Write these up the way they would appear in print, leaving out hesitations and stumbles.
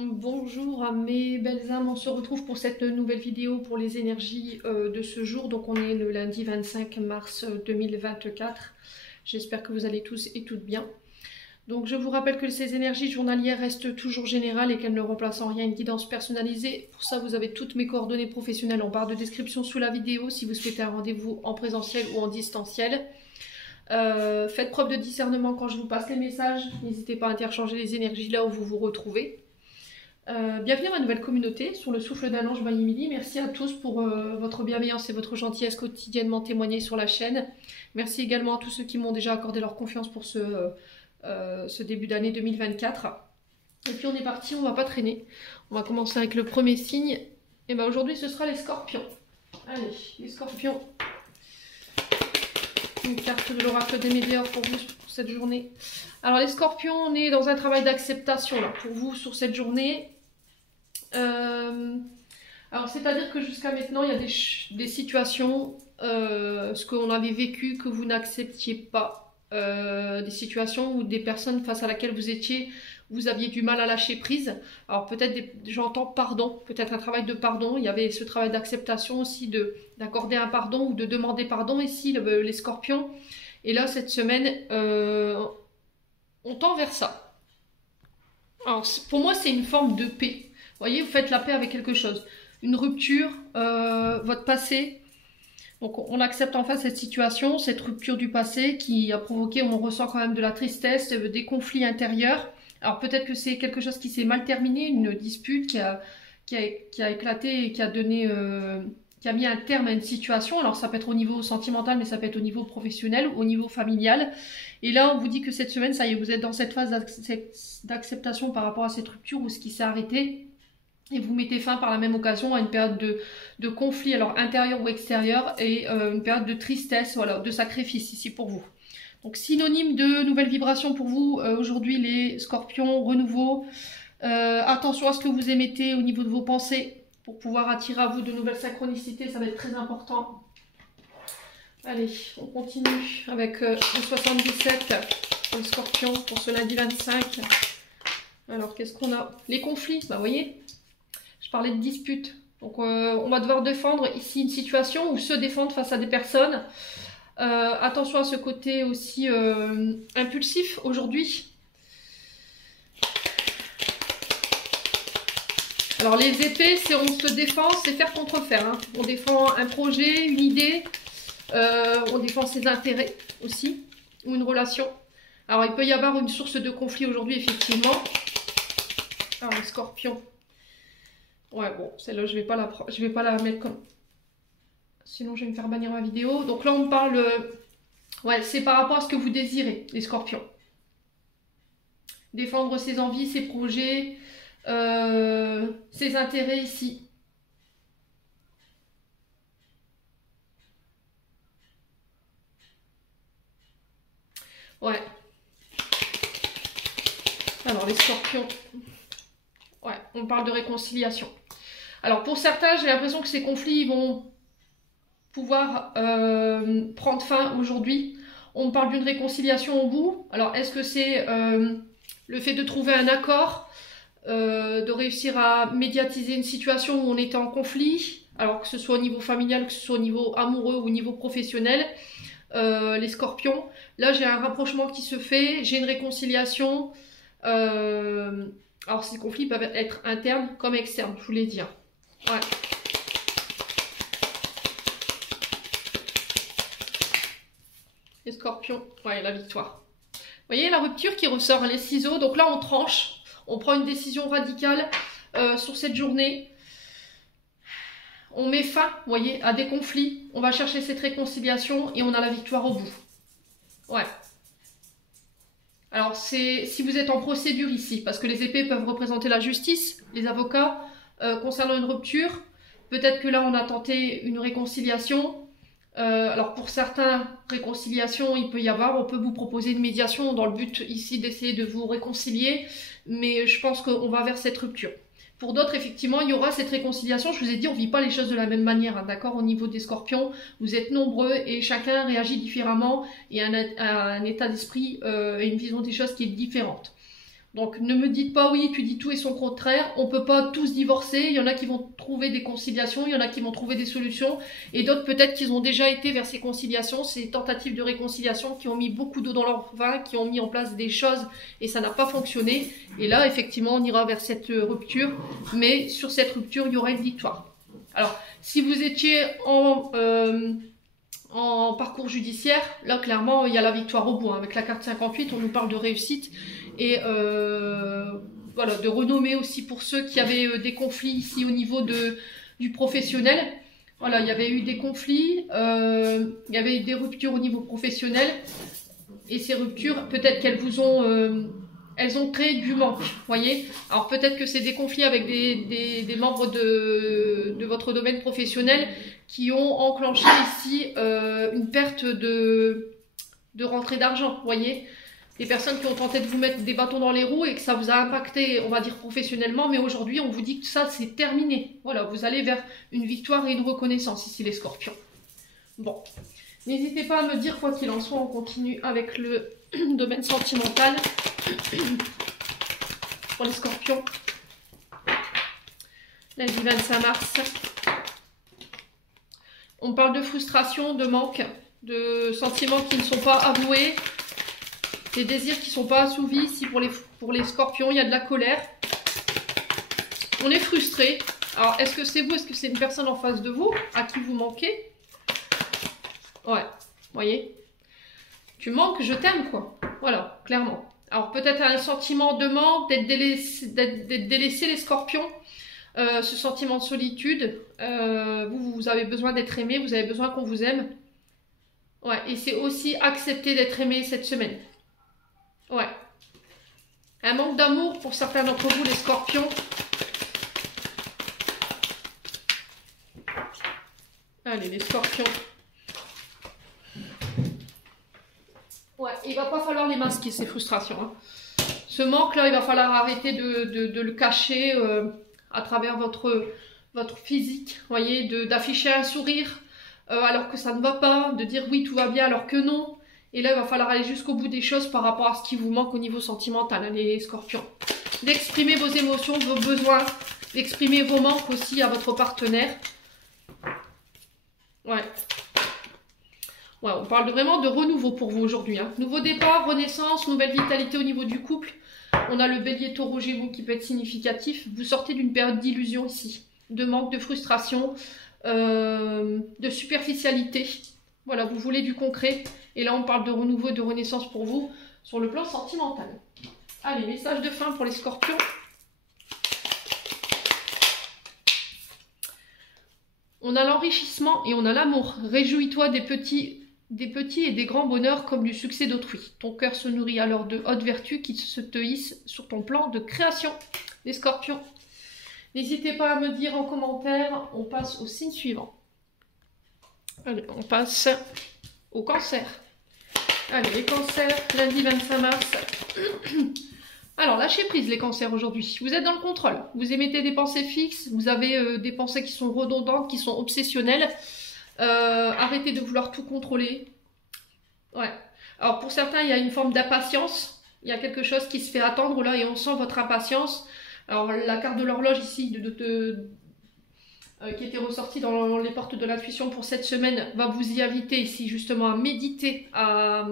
Bonjour à mes belles âmes, on se retrouve pour cette nouvelle vidéo pour les énergies de ce jour. Donc on est le lundi 25 mars 2024. J'espère que vous allez tous et toutes bien. Donc je vous rappelle que ces énergies journalières restent toujours générales et qu'elles ne remplacent en rien une guidance personnalisée. Pour ça, vous avez toutes mes coordonnées professionnelles en barre de description sous la vidéo si vous souhaitez un rendez-vous en présentiel ou en distanciel. Faites preuve de discernement quand je vous passe les messages. N'hésitez pas à interchanger les énergies là où vous vous retrouvez. Bienvenue à ma nouvelle communauté sur le souffle d'un ange by Emily. Merci à tous pour votre bienveillance et votre gentillesse quotidiennement témoignée sur la chaîne. Merci également à tous ceux qui m'ont déjà accordé leur confiance pour ce début d'année 2024. Et puis on est parti, on va pas traîner. On va commencer avec le premier signe. Et bien aujourd'hui ce sera les scorpions. Allez, les scorpions. Une carte de l'oracle des médias pour vous pour cette journée. Alors les scorpions, on est dans un travail d'acceptation là pour vous sur cette journée. Alors c'est-à-dire que jusqu'à maintenant il y a des situations, ce qu'on avait vécu que vous n'acceptiez pas, des situations où des personnes face à laquelle vous aviez du mal à lâcher prise. Alors peut-être, j'entends pardon, peut-être un travail de pardon, il y avait ce travail d'acceptation aussi, d'accorder un pardon ou de demander pardon ici, les scorpions. Et là cette semaine, on tend vers ça. Alors pour moi c'est une forme de paix. Vous voyez, vous faites la paix avec quelque chose. Une rupture, votre passé. Donc on accepte enfin cette situation, cette rupture du passé qui a provoqué, on ressent quand même de la tristesse, des conflits intérieurs. Alors peut-être que c'est quelque chose qui s'est mal terminé, une dispute qui a éclaté et qui a mis un terme à une situation. Alors ça peut être au niveau sentimental, mais ça peut être au niveau professionnel, au niveau familial. Et là on vous dit que cette semaine, ça y est, vous êtes dans cette phase d'acceptation par rapport à cette rupture ou ce qui s'est arrêté. Et vous mettez fin par la même occasion à une période de conflit, alors intérieur ou extérieur, et une période de tristesse, voilà, de sacrifice ici pour vous. Donc synonyme de nouvelles vibrations pour vous, aujourd'hui les scorpions, renouveau. Attention à ce que vous émettez au niveau de vos pensées, pour pouvoir attirer à vous de nouvelles synchronicités, ça va être très important. Allez, on continue avec le 77 pour le scorpion, pour ce lundi 25. Alors qu'est-ce qu'on a? Les conflits, bah vous voyez, je parlais de dispute. Donc on va devoir défendre ici une situation ou se défendre face à des personnes. Attention à ce côté aussi impulsif aujourd'hui. Alors les épées, c'est on se défend, c'est faire contre faire. Hein. On défend un projet, une idée, on défend ses intérêts aussi, ou une relation. Alors il peut y avoir une source de conflit aujourd'hui, effectivement. Alors les scorpions. Ouais, bon, celle-là, je vais pas la mettre comme... Sinon, je vais me faire bannir ma vidéo. Donc là, on parle... Ouais, c'est par rapport à ce que vous désirez, les scorpions. Défendre ses envies, ses projets, ses intérêts ici. Ouais. Alors, les scorpions... Ouais, on parle de réconciliation. Alors, pour certains, j'ai l'impression que ces conflits vont pouvoir prendre fin aujourd'hui. On me parle d'une réconciliation au bout. Alors, est-ce que c'est le fait de trouver un accord, de réussir à médiatiser une situation où on était en conflit, alors que ce soit au niveau familial, que ce soit au niveau amoureux ou au niveau professionnel, les scorpions. Là, j'ai un rapprochement qui se fait, j'ai une réconciliation. Alors, ces conflits peuvent être internes comme externes, je vous l'ai dit. Ouais. Les scorpions, ouais, la victoire. Vous voyez la rupture qui ressort, les ciseaux. Donc là, on tranche, on prend une décision radicale sur cette journée. On met fin, vous voyez, à des conflits. On va chercher cette réconciliation et on a la victoire au bout. Ouais. Alors, c'est si vous êtes en procédure ici, parce que les épées peuvent représenter la justice, les avocats, concernant une rupture. Peut-être que là, on a tenté une réconciliation. Alors, pour certains, réconciliation, il peut y avoir, on peut vous proposer une médiation dans le but ici d'essayer de vous réconcilier, mais je pense qu'on va vers cette rupture. Pour d'autres, effectivement, il y aura cette réconciliation. Je vous ai dit, on ne vit pas les choses de la même manière, hein, d'accord? Au niveau des scorpions, vous êtes nombreux et chacun réagit différemment et a un état d'esprit et une vision des choses qui est différente. Donc ne me dites pas oui, tu dis tout et son contraire. On peut pas tous divorcer. Il y en a qui vont trouver des conciliations, il y en a qui vont trouver des solutions. Et d'autres peut-être qu'ils ont déjà été vers ces conciliations, ces tentatives de réconciliation, qui ont mis beaucoup d'eau dans leur vin, qui ont mis en place des choses et ça n'a pas fonctionné. Et là, effectivement, on ira vers cette rupture. Mais sur cette rupture, il y aura une victoire. Alors, si vous étiez en parcours judiciaire, là clairement il y a la victoire au bout. Avec la carte 58, on nous parle de réussite et voilà, de renommée aussi pour ceux qui avaient des conflits ici au niveau du professionnel. Voilà, il y avait eu des conflits, il y avait eu des ruptures au niveau professionnel et ces ruptures, peut-être qu'elles vous ont elles ont créé du manque, voyez. Alors peut-être que c'est des conflits avec des membres de votre domaine professionnel qui ont enclenché ici une perte de rentrée d'argent, voyez. Des personnes qui ont tenté de vous mettre des bâtons dans les roues et que ça vous a impacté, on va dire professionnellement, mais aujourd'hui on vous dit que ça c'est terminé. Voilà, vous allez vers une victoire et une reconnaissance ici les scorpions. Bon, n'hésitez pas à me dire, quoi qu'il en soit, on continue avec le domaine sentimental pour les scorpions. Lundi 25 mars. On parle de frustration, de manque, de sentiments qui ne sont pas avoués, des désirs qui ne sont pas assouvis. Ici pour les scorpions, il y a de la colère. On est frustré. Alors, est-ce que c'est vous? Est-ce que c'est une personne en face de vous à qui vous manquez? Ouais, voyez. Tu manques, je t'aime, quoi. Voilà, clairement. Alors, peut-être un sentiment de manque, d'être délaissé, les scorpions. Ce sentiment de solitude. Vous avez besoin d'être aimé, vous avez besoin qu'on vous aime. Ouais, et c'est aussi accepter d'être aimé cette semaine. Ouais. Un manque d'amour pour certains d'entre vous, les scorpions. Allez, les scorpions. Ouais, il va pas falloir les masquer, ces frustrations. Hein. Ce manque-là, il va falloir arrêter de le cacher à travers votre physique. Voyez, d'afficher un sourire alors que ça ne va pas, de dire oui, tout va bien alors que non. Et là, il va falloir aller jusqu'au bout des choses par rapport à ce qui vous manque au niveau sentimental, hein, les scorpions. D'exprimer vos émotions, vos besoins, d'exprimer vos manques aussi à votre partenaire. Ouais. Ouais, on parle vraiment de renouveau pour vous aujourd'hui. Hein. Nouveau départ, renaissance, nouvelle vitalité au niveau du couple. On a le bélier taureau gémeaux qui peut être significatif. Vous sortez d'une période d'illusion ici. De manque, de frustration, de superficialité. Voilà, vous voulez du concret. Et là, on parle de renouveau, de renaissance pour vous sur le plan sentimental. Allez, message de fin pour les scorpions. On a l'enrichissement et on a l'amour. Réjouis-toi des petits et des grands bonheurs comme du succès d'autrui. Ton cœur se nourrit alors de hautes vertus qui se te hissent sur ton plan de création. Les scorpions. N'hésitez pas à me dire en commentaire. On passe au signe suivant. Allez, on passe au cancer. Allez, les cancers, lundi 25 mars. Alors, lâchez prise les cancers aujourd'hui. Vous êtes dans le contrôle. Vous émettez des pensées fixes. Vous avez des pensées qui sont redondantes, qui sont obsessionnelles. Arrêtez de vouloir tout contrôler. Ouais. Alors, pour certains, il y a une forme d'impatience. Il y a quelque chose qui se fait attendre là et on sent votre impatience. Alors, la carte de l'horloge ici, qui était ressortie dans les portes de l'intuition pour cette semaine, va vous y inviter ici justement à méditer, à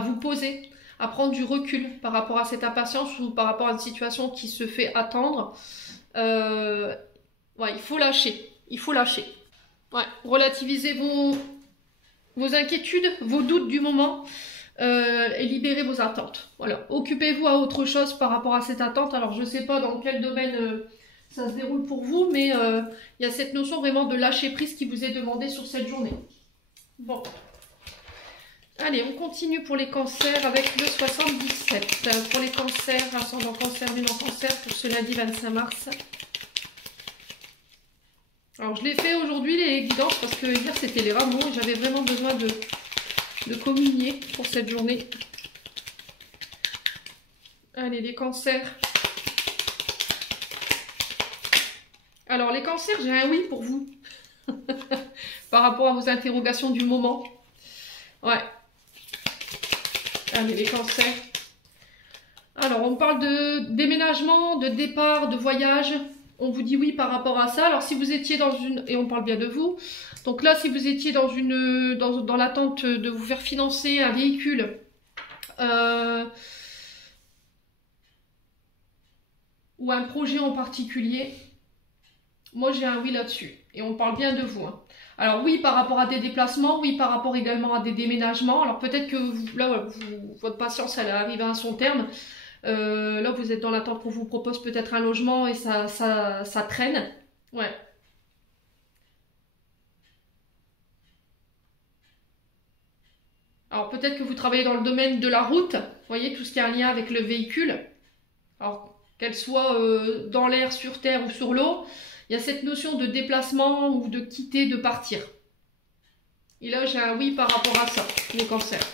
vous poser, à prendre du recul par rapport à cette impatience ou par rapport à une situation qui se fait attendre. Ouais, il faut lâcher. Il faut lâcher. Ouais, relativisez vos inquiétudes, vos doutes du moment et libérez vos attentes. Voilà, occupez-vous à autre chose par rapport à cette attente. Alors, je ne sais pas dans quel domaine ça se déroule pour vous, mais il y a cette notion vraiment de lâcher prise qui vous est demandée sur cette journée. Bon. Allez, on continue pour les cancers avec le 77. Pour les cancers, ascendant cancer, lune en cancer, pour ce lundi 25 mars. Alors, je l'ai fait aujourd'hui, les guidances, parce que hier, c'était les rameaux. J'avais vraiment besoin de communier pour cette journée. Allez, les cancers. Alors, les cancers, j'ai un oui pour vous. Par rapport à vos interrogations du moment. Ouais. Allez, les cancers. Alors, on parle de déménagement, de départ, de voyage. On vous dit oui par rapport à ça. Alors, si vous étiez dans une... Et on parle bien de vous. Donc là, si vous étiez dans l'attente de vous faire financer un véhicule... ou un projet en particulier, moi j'ai un oui là-dessus. Et on parle bien de vous. Hein. Alors oui par rapport à des déplacements, oui par rapport également à des déménagements. Alors peut-être que votre patience elle arrive à son terme. Là vous êtes dans l'attente qu'on vous propose peut-être un logement et ça traîne. Ouais. Alors peut-être que vous travaillez dans le domaine de la route. Vous voyez tout ce qui a un lien avec le véhicule. Alors qu'elle soit dans l'air, sur terre ou sur l'eau, il y a cette notion de déplacement ou de quitter, de partir. Et là, j'ai un oui par rapport à ça, les cancers.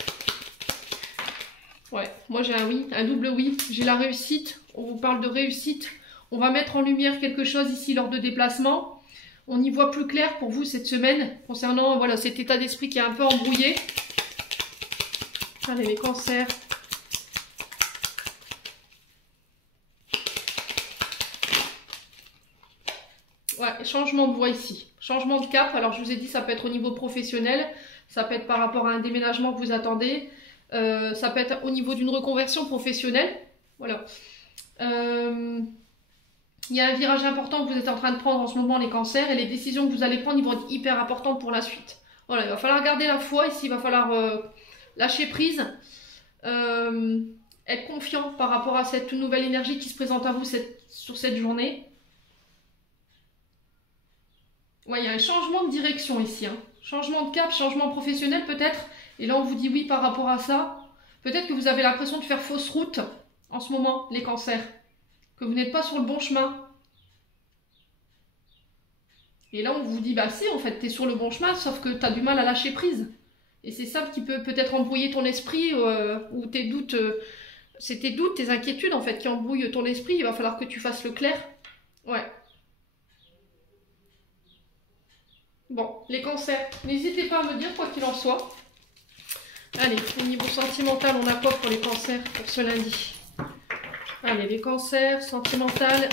Ouais, moi j'ai un oui, un double oui. J'ai la réussite, on vous parle de réussite. On va mettre en lumière quelque chose ici lors de déplacement. On y voit plus clair pour vous cette semaine, concernant voilà, cet état d'esprit qui est un peu embrouillé. Allez, les cancers. Ouais, changement de voie ici. Changement de cap. Alors, je vous ai dit, ça peut être au niveau professionnel. Ça peut être par rapport à un déménagement que vous attendez. Ça peut être au niveau d'une reconversion professionnelle. Voilà. Il y a un virage important que vous êtes en train de prendre en ce moment, les cancers. Et les décisions que vous allez prendre, ils vont être hyper importantes pour la suite. Voilà, il va falloir garder la foi ici. Il va falloir lâcher prise. Être confiant par rapport à cette nouvelle énergie qui se présente à vous sur cette journée. Ouais, il y a un changement de direction ici. Hein. Changement de cap, changement professionnel peut-être. Et là, on vous dit oui par rapport à ça. Peut-être que vous avez l'impression de faire fausse route en ce moment, les cancers. Que vous n'êtes pas sur le bon chemin. Et là, on vous dit, bah si, en fait, tu es sur le bon chemin, sauf que tu as du mal à lâcher prise. Et c'est ça qui peut peut-être embrouiller ton esprit, ou tes doutes. C'est tes doutes, tes inquiétudes, en fait, qui embrouillent ton esprit. Il va falloir que tu fasses le clair. Ouais. Bon, les cancers, n'hésitez pas à me dire quoi qu'il en soit. Allez, au niveau sentimental, on a quoi pour les cancers pour ce lundi? Allez, les cancers, sentimental.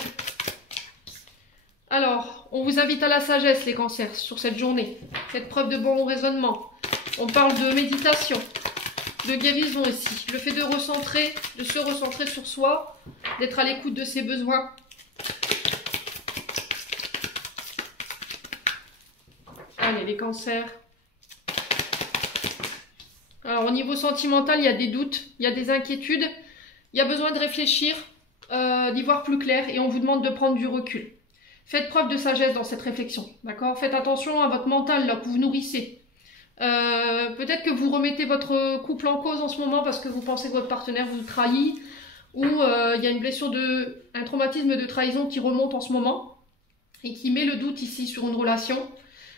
Alors, on vous invite à la sagesse, les cancers, sur cette journée. Faites preuve de bon raisonnement. On parle de méditation, de guérison ici. Le fait de se recentrer sur soi, d'être à l'écoute de ses besoins. Allez, les cancers. Alors, au niveau sentimental, il y a des doutes, il y a des inquiétudes. Il y a besoin de réfléchir, d'y voir plus clair et on vous demande de prendre du recul. Faites preuve de sagesse dans cette réflexion, d'accord? Faites attention à votre mental là, que vous nourrissez. Peut-être que vous remettez votre couple en cause en ce moment parce que vous pensez que votre partenaire vous trahit ou il y a une blessure un traumatisme de trahison qui remonte en ce moment et qui met le doute ici sur une relation.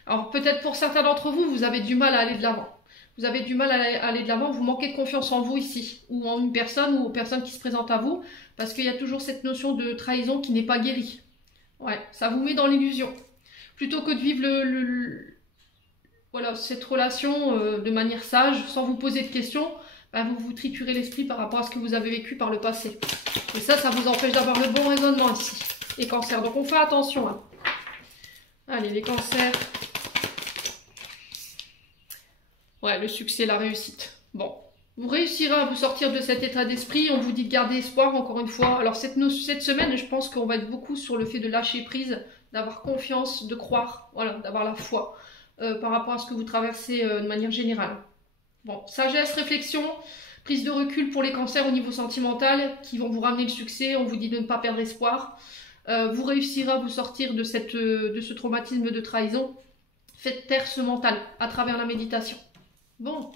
Alors peut-être pour certains d'entre vous, vous avez du mal à aller de l'avant. Vous avez du mal à aller de l'avant, vous manquez de confiance en vous ici, ou en une personne, ou aux personnes qui se présentent à vous, parce qu'il y a toujours cette notion de trahison qui n'est pas guérie. Ouais, ça vous met dans l'illusion. Plutôt que de vivre voilà, cette relation de manière sage, sans vous poser de questions, ben vous vous triturez l'esprit par rapport à ce que vous avez vécu par le passé. Et ça vous empêche d'avoir le bon raisonnement ici, les cancers. Donc on fait attention. Hein. Allez, les cancers. Ouais, le succès, la réussite. Bon, vous réussirez à vous sortir de cet état d'esprit. On vous dit de garder espoir, encore une fois. Alors, cette semaine, je pense qu'on va être beaucoup sur le fait de lâcher prise, d'avoir confiance, de croire, voilà, d'avoir la foi par rapport à ce que vous traversez de manière générale. Bon, sagesse, réflexion, prise de recul pour les cancers au niveau sentimental qui vont vous ramener le succès. On vous dit de ne pas perdre espoir. Vous réussirez à vous sortir de ce traumatisme de trahison. Faites taire ce mental à travers la méditation. Bon.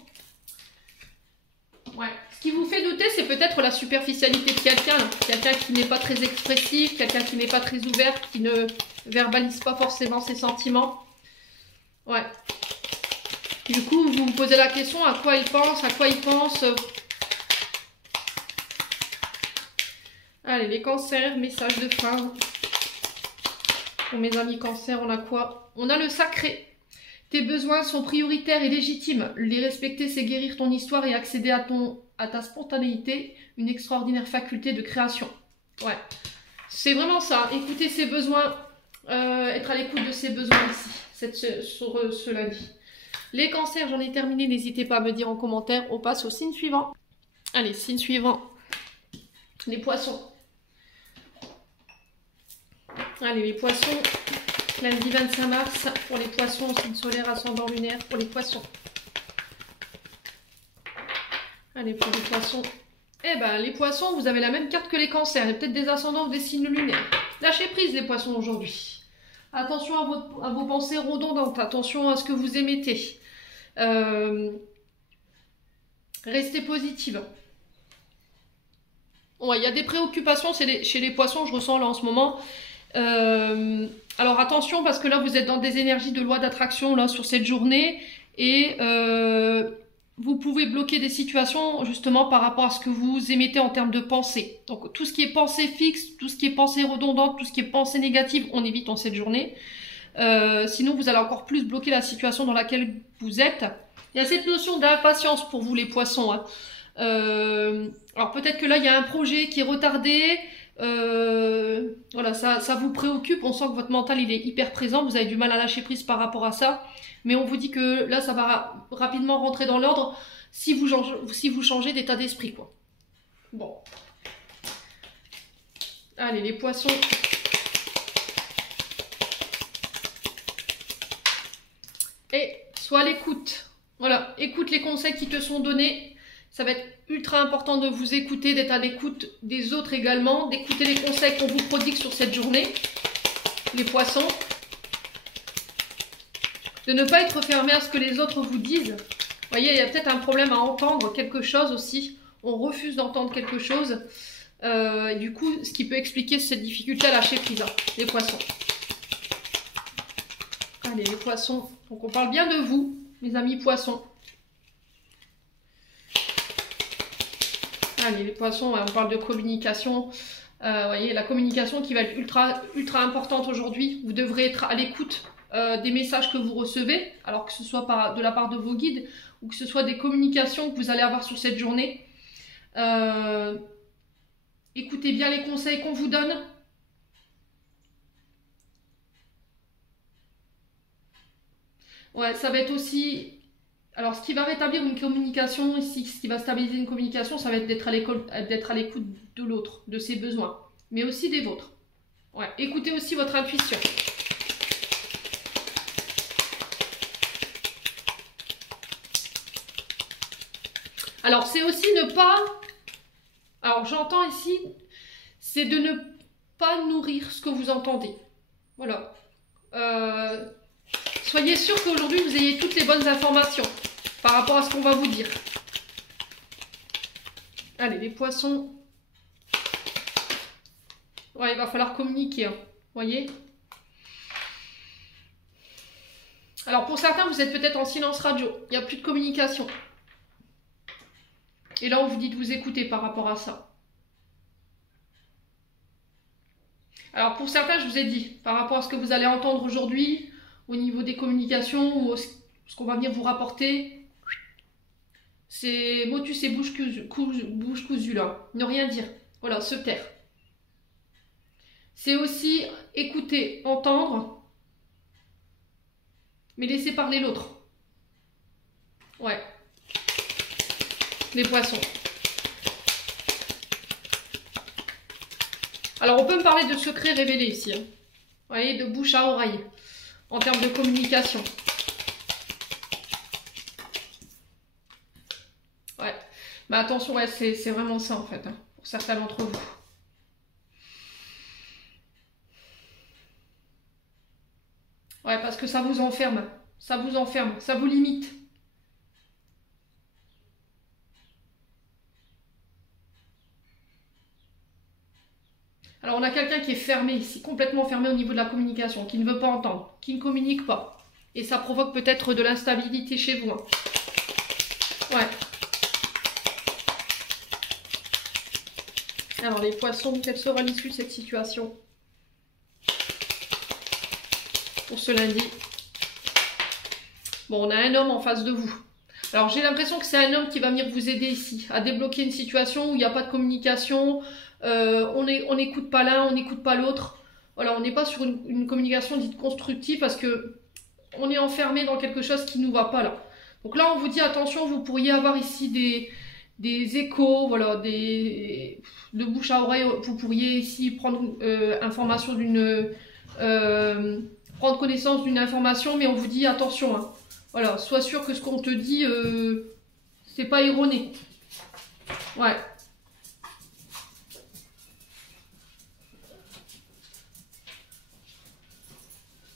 Ouais. Ce qui vous fait douter, c'est peut-être la superficialité de quelqu'un. Quelqu'un qui n'est pas très expressif, quelqu'un qui n'est pas très ouvert, qui ne verbalise pas forcément ses sentiments. Ouais. Du coup, vous vous posez la question, à quoi il pense, Allez, les cancers, message de fin. Pour mes amis cancers, on a quoi? On a le sacré. Tes besoins sont prioritaires et légitimes. Les respecter, c'est guérir ton histoire et accéder à ta spontanéité, une extraordinaire faculté de création. Ouais, c'est vraiment ça. Écouter ses besoins, être à l'écoute de ses besoins ici, sur ce lundi. Les cancers, j'en ai terminé. N'hésitez pas à me dire en commentaire. On passe au signe suivant. Allez, signe suivant. Les poissons. Allez, les poissons. Lundi 25 mars, pour les poissons, signe solaire, ascendant lunaire, pour les poissons. Allez, pour les poissons. Eh ben, les poissons, vous avez la même carte que les cancers. Il y a peut-être des ascendants ou des signes lunaires. Lâchez prise, les poissons, aujourd'hui. Attention à vos pensées redondantes. Attention à ce que vous émettez. Restez positive. Ouais, il y a des préoccupations chez les poissons, je ressens là en ce moment. Alors attention, parce que là vous êtes dans des énergies de loi d'attraction là sur cette journée et vous pouvez bloquer des situations justement par rapport à ce que vous émettez en termes de pensée. Donc tout ce qui est pensée fixe, tout ce qui est pensée redondante, tout ce qui est pensée négative, on évite en cette journée. Sinon vous allez encore plus bloquer la situation dans laquelle vous êtes. Il y a cette notion d'impatience pour vous les poissons, hein. Alors peut-être que là il y a un projet qui est retardé. Voilà, ça vous préoccupe, on sent que votre mental il est hyper présent, vous avez du mal à lâcher prise par rapport à ça, mais on vous dit que là ça va rapidement rentrer dans l'ordre si vous changez d'état d'esprit, quoi. Bon, allez les poissons, et sois à l'écoute, voilà, écoute les conseils qui te sont donnés. Ça va être ultra important de vous écouter, d'être à l'écoute des autres également, d'écouter les conseils qu'on vous prodigue sur cette journée, les poissons. De ne pas être fermé à ce que les autres vous disent. Vous voyez, il y a peut-être un problème à entendre quelque chose aussi. On refuse d'entendre quelque chose. Et du coup, ce qui peut expliquer cette difficulté à lâcher prise, hein, les poissons. Allez, les poissons. Donc on parle bien de vous, mes amis poissons. Allez, les poissons, on parle de communication. Vous voyez, la communication qui va être ultra importante aujourd'hui. Vous devrez être à l'écoute des messages que vous recevez, alors que ce soit de la part de vos guides ou que ce soit des communications que vous allez avoir sur cette journée. Écoutez bien les conseils qu'on vous donne. Ouais, ça va être aussi... Alors, ce qui va rétablir une communication ici, ce qui va stabiliser une communication, ça va être d'être à l'écoute de l'autre, de ses besoins, mais aussi des vôtres. Ouais, écoutez aussi votre intuition. Alors, c'est aussi ne pas... Alors, j'entends ici, c'est de ne pas nourrir ce que vous entendez. Voilà. Soyez sûr qu'aujourd'hui, vous ayez toutes les bonnes informations par rapport à ce qu'on va vous dire. Allez, les poissons. Ouais, il va falloir communiquer, hein. Voyez. Alors, pour certains, vous êtes peut-être en silence radio. Il n'y a plus de communication. Et là, on vous dit de vous écouter par rapport à ça. Alors, pour certains, je vous ai dit, par rapport à ce que vous allez entendre aujourd'hui, au niveau des communications, ou ce qu'on va venir vous rapporter, c'est motus et bouche cousue là. Ne rien dire. Voilà, se taire. C'est aussi écouter, entendre, mais laisser parler l'autre. Ouais. Les poissons. Alors, on peut me parler de secrets révélés ici, hein. Vous voyez, de bouche à oreille, en termes de communication. Ouais. Mais attention, ouais, c'est vraiment ça, en fait, hein, pour certains d'entre vous. Ouais, parce que ça vous enferme. Ça vous enferme, ça vous limite. Alors on a quelqu'un qui est fermé ici, complètement fermé au niveau de la communication, qui ne veut pas entendre, qui ne communique pas. Et ça provoque peut-être de l'instabilité chez vous, hein. Ouais. Alors les poissons, quelle sera l'issue de cette situation pour ce lundi? Bon, on a un homme en face de vous. Alors, j'ai l'impression que c'est un homme qui va venir vous aider ici, à débloquer une situation où il n'y a pas de communication, on n'écoute pas l'un, on n'écoute pas l'autre. Voilà, on n'est pas sur une communication dite constructive parce que on est enfermé dans quelque chose qui ne nous va pas là. Donc là, on vous dit attention, vous pourriez avoir ici des échos, voilà, de bouche à oreille. Vous pourriez ici prendre information prendre connaissance d'une information, mais on vous dit attention, hein. Voilà, sois sûr que ce qu'on te dit, c'est pas erroné. Ouais.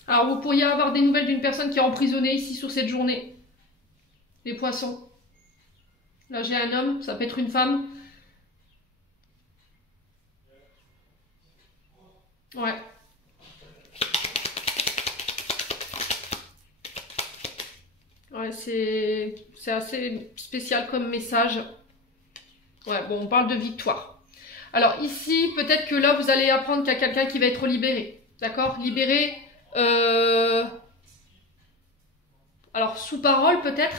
Alors, vous pourriez avoir des nouvelles d'une personne qui est emprisonnée ici sur cette journée. Les poissons. Là, j'ai un homme, ça peut être une femme. Ouais. Ouais, c'est assez spécial comme message. Ouais, bon, on parle de victoire. Alors ici, peut-être que là, vous allez apprendre qu'il y a quelqu'un qui va être libéré. D'accord? Libéré. Alors, sous parole, peut-être.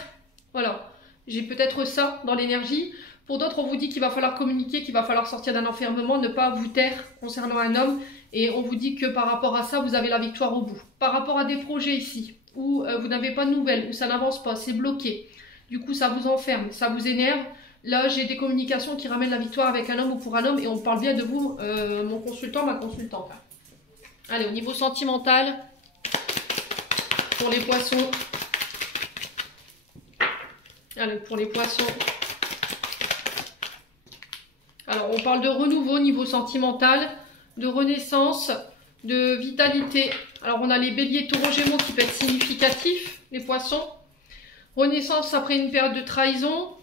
Voilà. J'ai peut-être ça dans l'énergie. Pour d'autres, on vous dit qu'il va falloir communiquer, qu'il va falloir sortir d'un enfermement, ne pas vous taire concernant un homme. Et on vous dit que par rapport à ça, vous avez la victoire au bout. Par rapport à des projets ici, où vous n'avez pas de nouvelles, où ça n'avance pas, c'est bloqué. Du coup, ça vous enferme, ça vous énerve. Là, j'ai des communications qui ramènent la victoire avec un homme ou pour un homme. Et on parle bien de vous, mon consultant, ma consultante. Allez, au niveau sentimental, pour les poissons. Allez, pour les poissons. Alors, on parle de renouveau au niveau sentimental, de renaissance, de vitalité. Alors, on a les béliers, taureaux, gémeaux qui peuvent être significatifs, les poissons. Renaissance après une période de trahison,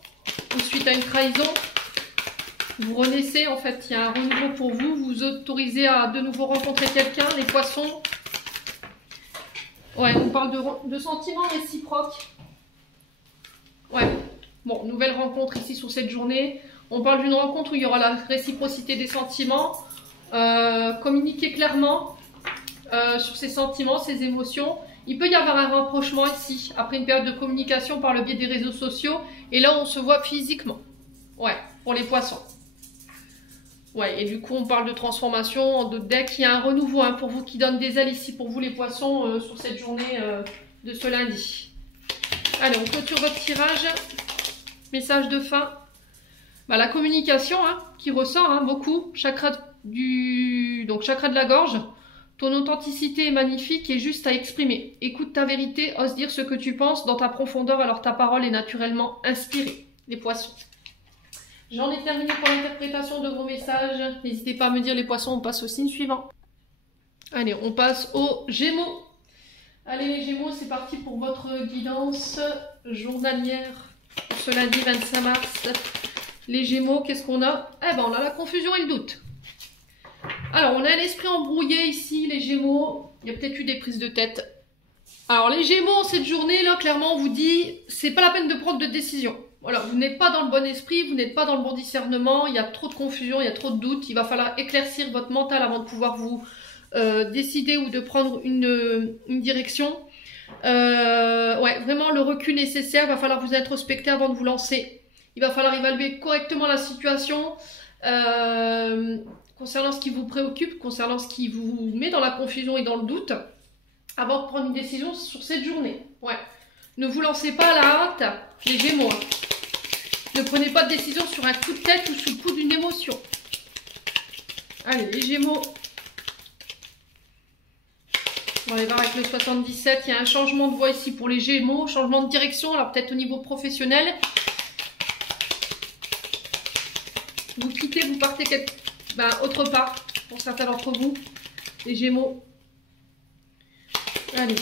ou suite à une trahison. Vous renaissez, en fait, il y a un renouveau pour vous. Vous vous autorisez à de nouveau rencontrer quelqu'un, les poissons. Ouais, on parle de sentiments réciproques. Ouais, bon, nouvelle rencontre ici sur cette journée. On parle d'une rencontre où il y aura la réciprocité des sentiments. Communiquer clairement sur ses sentiments, ses émotions. Il peut y avoir un rapprochement ici, après une période de communication par le biais des réseaux sociaux. Et là, on se voit physiquement. Ouais, pour les poissons. Ouais, et du coup, on parle de transformation. Dès qu'il y a un renouveau hein, pour vous qui donne des ailes ici, pour vous les poissons, sur cette journée de ce lundi. Allez, on clôture votre tirage. Message de fin. Bah, la communication hein, qui ressort hein, beaucoup. Chakra chakra de la gorge. Ton authenticité est magnifique et juste à exprimer. Écoute ta vérité, ose dire ce que tu penses dans ta profondeur, alors ta parole est naturellement inspirée. Les poissons. J'en ai terminé pour l'interprétation de vos messages. N'hésitez pas à me dire les poissons, on passe au signe suivant. Allez, on passe aux Gémeaux. Allez les Gémeaux, c'est parti pour votre guidance journalière pour ce lundi 25 mars. Les Gémeaux, qu'est-ce qu'on a? Eh ben, on a la confusion et le doute. Alors, on a un esprit embrouillé ici, les Gémeaux. Il y a peut-être eu des prises de tête. Alors, les Gémeaux, cette journée-là, clairement, on vous dit, c'est pas la peine de prendre de décision. Voilà, vous n'êtes pas dans le bon esprit, vous n'êtes pas dans le bon discernement, il y a trop de confusion, il y a trop de doutes. Il va falloir éclaircir votre mental avant de pouvoir vous décider ou de prendre une direction. Ouais, vraiment le recul nécessaire, il va falloir vous introspecter avant de vous lancer. Il va falloir évaluer correctement la situation concernant ce qui vous préoccupe, concernant ce qui vous met dans la confusion et dans le doute, avant de prendre une décision sur cette journée. Ouais. Ne vous lancez pas à la hâte, les Gémeaux. Hein. Ne prenez pas de décision sur un coup de tête ou sous le coup d'une émotion. Allez, les Gémeaux. On va aller voir avec le 77. Il y a un changement de voie ici pour les Gémeaux. Changement de direction, alors peut-être au niveau professionnel. Vous quittez, vous partez autre part, pour certains d'entre vous, les Gémeaux. Allez.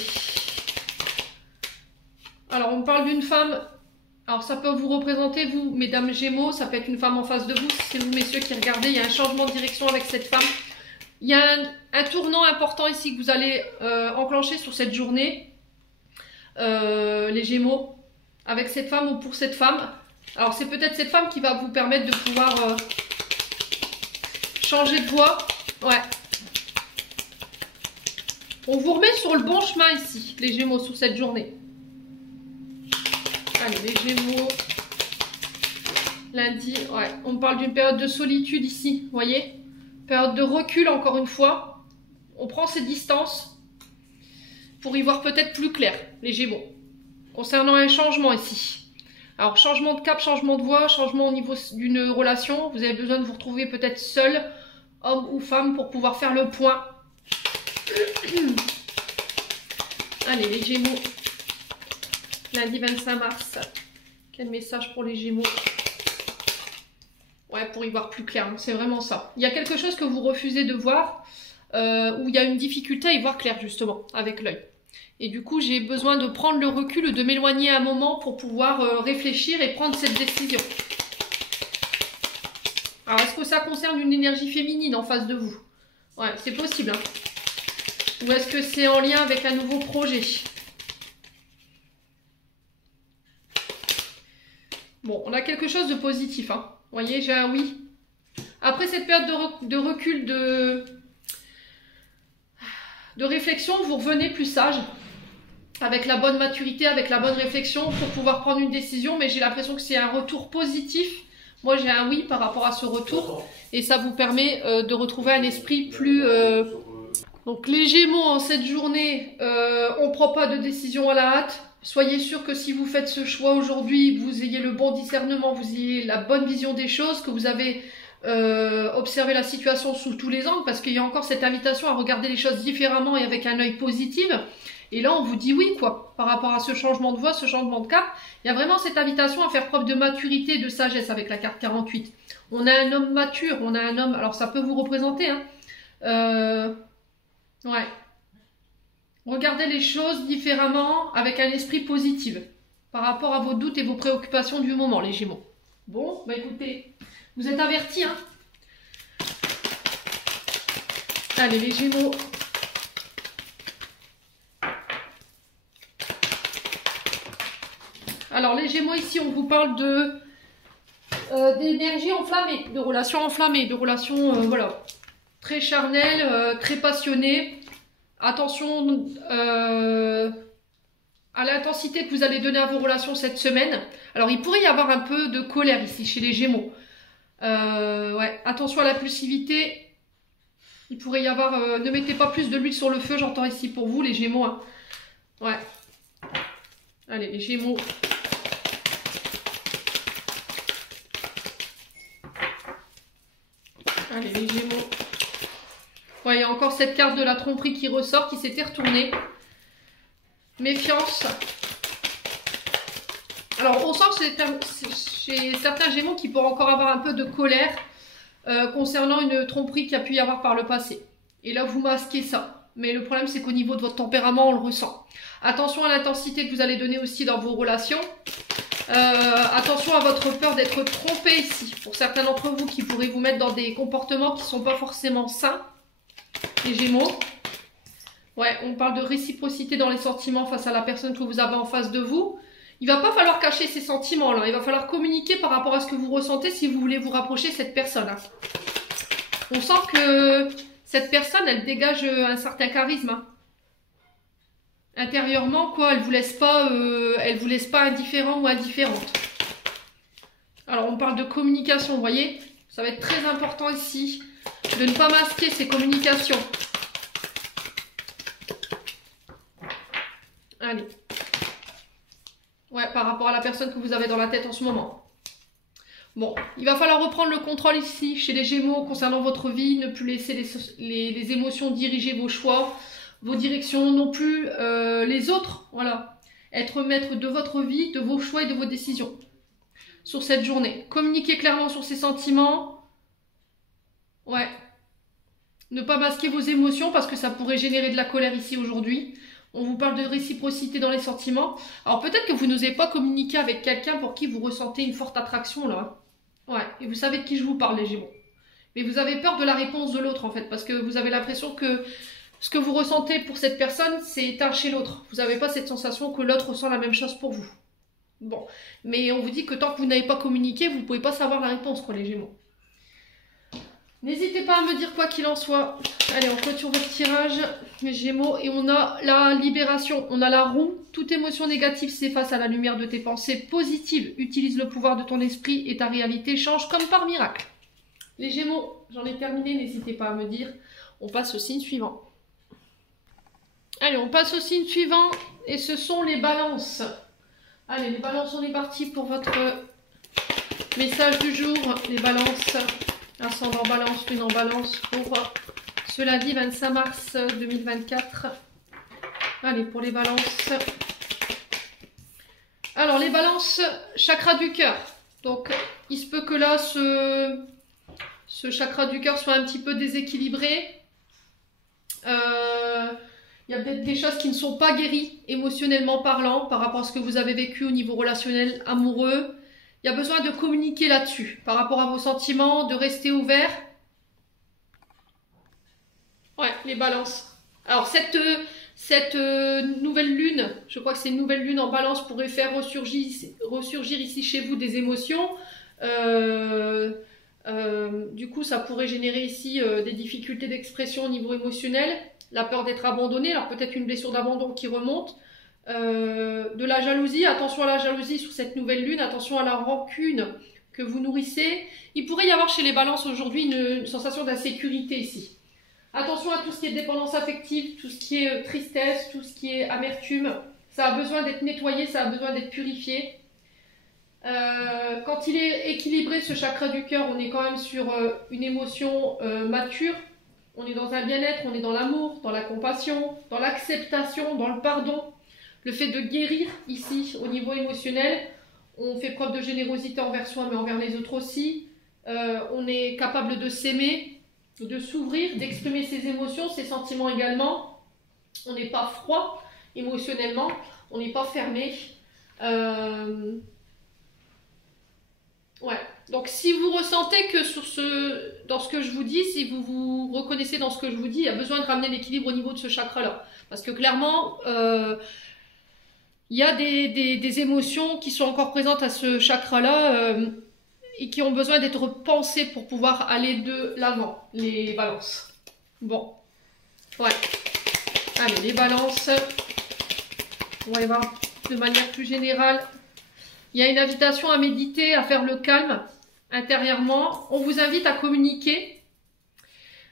Alors, on parle d'une femme. Alors, ça peut vous représenter, vous, mesdames Gémeaux. Ça peut être une femme en face de vous. Si c'est vous, messieurs, qui regardez, il y a un changement de direction avec cette femme. Il y a un tournant important ici que vous allez enclencher sur cette journée. Les Gémeaux. Avec cette femme ou pour cette femme. Alors, c'est peut-être cette femme qui va vous permettre de pouvoir changer de voie. Ouais. On vous remet sur le bon chemin ici, les Gémeaux, sur cette journée. les Gémeaux. Lundi, ouais, on parle d'une période de solitude ici, vous voyez? Période de recul encore une fois. On prend ses distances pour y voir peut-être plus clair, les Gémeaux. Concernant un changement ici. Alors, changement de cap, changement de voie, changement au niveau d'une relation. Vous avez besoin de vous retrouver peut-être seul, homme ou femme, pour pouvoir faire le point. Allez, les Gémeaux. Lundi 25 mars. Quel message pour les Gémeaux? Ouais, pour y voir plus clair, c'est vraiment ça. Il y a quelque chose que vous refusez de voir, où il y a une difficulté à y voir clair, justement, avec l'œil. Et du coup, j'ai besoin de prendre le recul, de m'éloigner un moment pour pouvoir réfléchir et prendre cette décision. Alors, est-ce que ça concerne une énergie féminine en face de vous? Ouais, c'est possible. Hein. Ou est-ce que c'est en lien avec un nouveau projet? Bon, on a quelque chose de positif, hein. Vous voyez, j'ai un oui. Après cette période de recul, de réflexion, vous revenez plus sage, avec la bonne maturité, avec la bonne réflexion pour pouvoir prendre une décision, mais j'ai l'impression que c'est un retour positif. Moi, j'ai un oui par rapport à ce retour, et ça vous permet de retrouver un esprit plus... Donc, les Gémeaux, en cette journée, on ne prend pas de décision à la hâte. Soyez sûr que si vous faites ce choix aujourd'hui, vous ayez le bon discernement, vous ayez la bonne vision des choses, que vous avez observé la situation sous tous les angles, parce qu'il y a encore cette invitation à regarder les choses différemment et avec un œil positif. Et là, on vous dit oui, quoi, par rapport à ce changement de voie, ce changement de cap. Il y a vraiment cette invitation à faire preuve de maturité, de sagesse avec la carte 48. On a un homme mature, on a un homme... Alors, ça peut vous représenter, hein. Ouais. Regardez les choses différemment avec un esprit positif par rapport à vos doutes et vos préoccupations du moment, les Gémeaux. Bon, bah écoutez, vous êtes avertis, hein. Allez, les Gémeaux. Alors, les Gémeaux, ici, on vous parle de d'énergie enflammée, de relations enflammées, de relations, voilà, très charnelles, très passionnées. Attention à l'intensité que vous allez donner à vos relations cette semaine. Alors, il pourrait y avoir un peu de colère ici, chez les Gémeaux. Ouais, attention à l'impulsivité. Il pourrait y avoir... ne mettez pas plus de l'huile sur le feu, j'entends ici pour vous, les Gémeaux. Hein. Ouais. Allez, les Gémeaux. Allez, les Gémeaux. Ouais, il y a encore cette carte de la tromperie qui ressort, qui s'était retournée. Méfiance. Alors, on sent que chez certains Gémeaux qui pourraient encore avoir un peu de colère concernant une tromperie qui a pu y avoir par le passé. Et là, vous masquez ça. Mais le problème, c'est qu'au niveau de votre tempérament, on le ressent. Attention à l'intensité que vous allez donner aussi dans vos relations. Attention à votre peur d'être trompé ici. Pour certains d'entre vous qui pourraient vous mettre dans des comportements qui ne sont pas forcément sains. Les Gémeaux. Ouais, on parle de réciprocité dans les sentiments face à la personne que vous avez en face de vous. Il va pas falloir cacher ces sentiments là. Il va falloir communiquer par rapport à ce que vous ressentez si vous voulez vous rapprocher de cette personne. Hein. On sent que cette personne, elle dégage un certain charisme. Hein. Intérieurement, quoi, elle vous laisse pas indifférent ou indifférente. Alors, on parle de communication, vous voyez. Ça va être très important ici de ne pas masquer ces communications. Allez. Ouais, par rapport à la personne que vous avez dans la tête en ce moment. Bon, il va falloir reprendre le contrôle ici, chez les Gémeaux, concernant votre vie. Ne plus laisser les émotions diriger vos choix, vos directions, non plus les autres. Voilà. Être maître de votre vie, de vos choix et de vos décisions. Sur cette journée. Communiquer clairement sur ses sentiments. Ouais. Ne pas masquer vos émotions parce que ça pourrait générer de la colère ici aujourd'hui. On vous parle de réciprocité dans les sentiments. Alors peut-être que vous n'osez pas communiquer avec quelqu'un pour qui vous ressentez une forte attraction là. Ouais, et vous savez de qui je vous parle les Gémeaux. Mais vous avez peur de la réponse de l'autre en fait, parce que vous avez l'impression que ce que vous ressentez pour cette personne, c'est éteint chez l'autre. Vous n'avez pas cette sensation que l'autre ressent la même chose pour vous. Bon, mais on vous dit que tant que vous n'avez pas communiqué, vous ne pouvez pas savoir la réponse quoi les Gémeaux. N'hésitez pas à me dire quoi qu'il en soit. Allez, on clôture votre tirage, mes Gémeaux. Et on a la libération, on a la roue. Toute émotion négative s'efface à la lumière de tes pensées positives. Utilise le pouvoir de ton esprit et ta réalité change comme par miracle. Les Gémeaux, j'en ai terminé, n'hésitez pas à me dire. On passe au signe suivant. Allez, on passe au signe suivant. Et ce sont les balances. Allez, les balances, on est parti pour votre message du jour. Les balances. Ascendant balance, lune en balance pour ce lundi 25 mars 2024. Allez, pour les balances. Alors, les balances, chakra du cœur. Donc, il se peut que là, ce chakra du cœur soit un petit peu déséquilibré. Il y a peut-être des choses qui ne sont pas guéries, émotionnellement parlant, par rapport à ce que vous avez vécu au niveau relationnel, amoureux. Il y a besoin de communiquer là-dessus, par rapport à vos sentiments, de rester ouvert. Ouais, les balances. Alors, cette nouvelle lune, je crois que c'est une nouvelle lune en balance, pourrait faire ressurgir ici chez vous des émotions. Du coup, ça pourrait générer ici des difficultés d'expression au niveau émotionnel. La peur d'être abandonné, alors peut-être une blessure d'abandon qui remonte. De la jalousie, attention à la jalousie sur cette nouvelle lune, attention à la rancune que vous nourrissez. Il pourrait y avoir chez les balances aujourd'hui une sensation d'insécurité ici. Attention à tout ce qui est dépendance affective, tout ce qui est tristesse, tout ce qui est amertume. Ça a besoin d'être nettoyé, ça a besoin d'être purifié. Quand il est équilibré, ce chakra du cœur, on est quand même sur une émotion mature. On est dans un bien-être, on est dans l'amour, dans la compassion, dans l'acceptation, dans le pardon. Le fait de guérir ici au niveau émotionnel, on fait preuve de générosité envers soi mais envers les autres aussi. On est capable de s'aimer, de s'ouvrir, d'exprimer ses émotions, ses sentiments également. On n'est pas froid émotionnellement, on n'est pas fermé. Ouais. Donc si vous ressentez que dans ce que je vous dis, si vous vous reconnaissez dans ce que je vous dis, il y a besoin de ramener l'équilibre au niveau de ce chakra-là. Parce que clairement... il y a des émotions qui sont encore présentes à ce chakra-là et qui ont besoin d'être pensées pour pouvoir aller de l'avant, les balances. Bon, ouais. Allez, les balances. On va y voir de manière plus générale. Il y a une invitation à méditer, à faire le calme intérieurement. On vous invite à communiquer.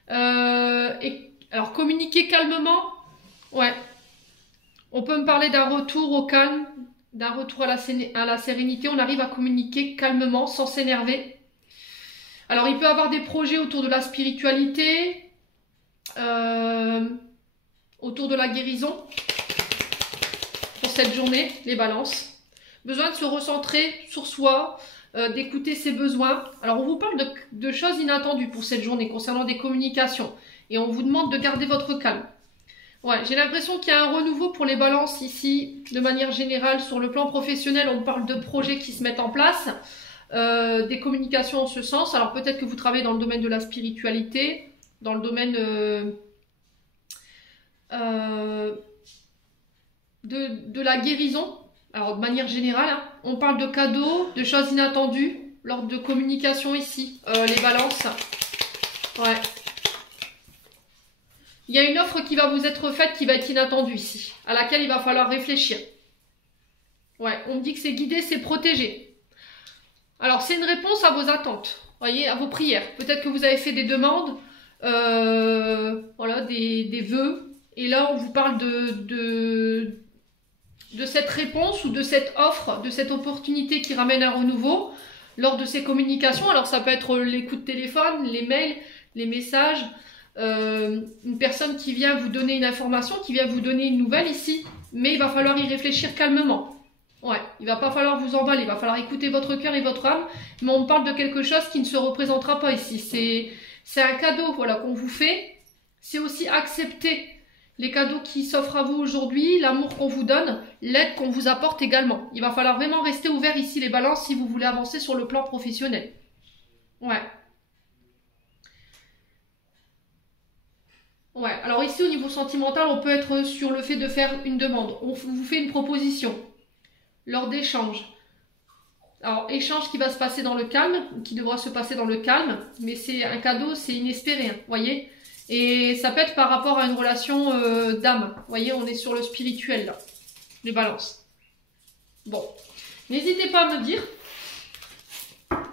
Alors, communiquer calmement, ouais. On peut me parler d'un retour au calme, d'un retour à la sérénité. On arrive à communiquer calmement, sans s'énerver. Alors, il peut y avoir des projets autour de la spiritualité, autour de la guérison, pour cette journée, les balances. Besoin de se recentrer sur soi, d'écouter ses besoins. Alors, on vous parle de choses inattendues pour cette journée, concernant des communications. Et on vous demande de garder votre calme. Ouais, j'ai l'impression qu'il y a un renouveau pour les balances ici, de manière générale. Sur le plan professionnel, on parle de projets qui se mettent en place, des communications en ce sens. Alors peut-être que vous travaillez dans le domaine de la spiritualité, dans le domaine de la guérison. Alors de manière générale, hein, on parle de cadeaux, de choses inattendues, lors de communication ici, les balances. Ouais. Il y a une offre qui va vous être faite qui va être inattendue ici, à laquelle il va falloir réfléchir. Ouais, on me dit que c'est guidé, c'est protégé. Alors, c'est une réponse à vos attentes, voyez, à vos prières. Peut-être que vous avez fait des demandes, voilà, des vœux. Et là, on vous parle de cette réponse ou de cette offre, de cette opportunité qui ramène un renouveau lors de ces communications. Alors, ça peut être les coups de téléphone, les mails, les messages... une personne qui vient vous donner une information, qui vient vous donner une nouvelle ici, mais il va falloir y réfléchir calmement. Ouais, il va pas falloir vous emballer, il va falloir écouter votre cœur et votre âme, mais on parle de quelque chose qui ne se représentera pas ici. C'est un cadeau, voilà, qu'on vous fait. C'est aussi accepter les cadeaux qui s'offrent à vous aujourd'hui, l'amour qu'on vous donne, l'aide qu'on vous apporte également. Il va falloir vraiment rester ouvert ici les balances si vous voulez avancer sur le plan professionnel. Ouais. Ouais, alors ici au niveau sentimental, on peut être sur le fait de faire une demande. On vous fait une proposition lors d'échanges. Alors, échange qui va se passer dans le calme, qui devra se passer dans le calme, mais c'est un cadeau, c'est inespéré, hein, voyez. Et ça peut être par rapport à une relation d'âme. Vous voyez, on est sur le spirituel, là, les balances. Bon, n'hésitez pas à me dire.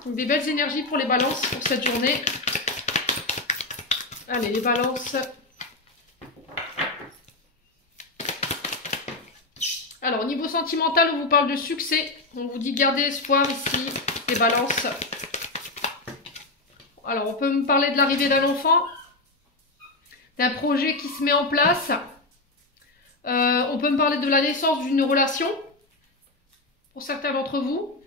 Des belles énergies pour les balances pour cette journée. Allez, les balances. Alors, au niveau sentimental, on vous parle de succès. On vous dit gardez espoir ici, les balances. Alors, on peut me parler de l'arrivée d'un enfant, d'un projet qui se met en place. On peut me parler de la naissance d'une relation, pour certains d'entre vous.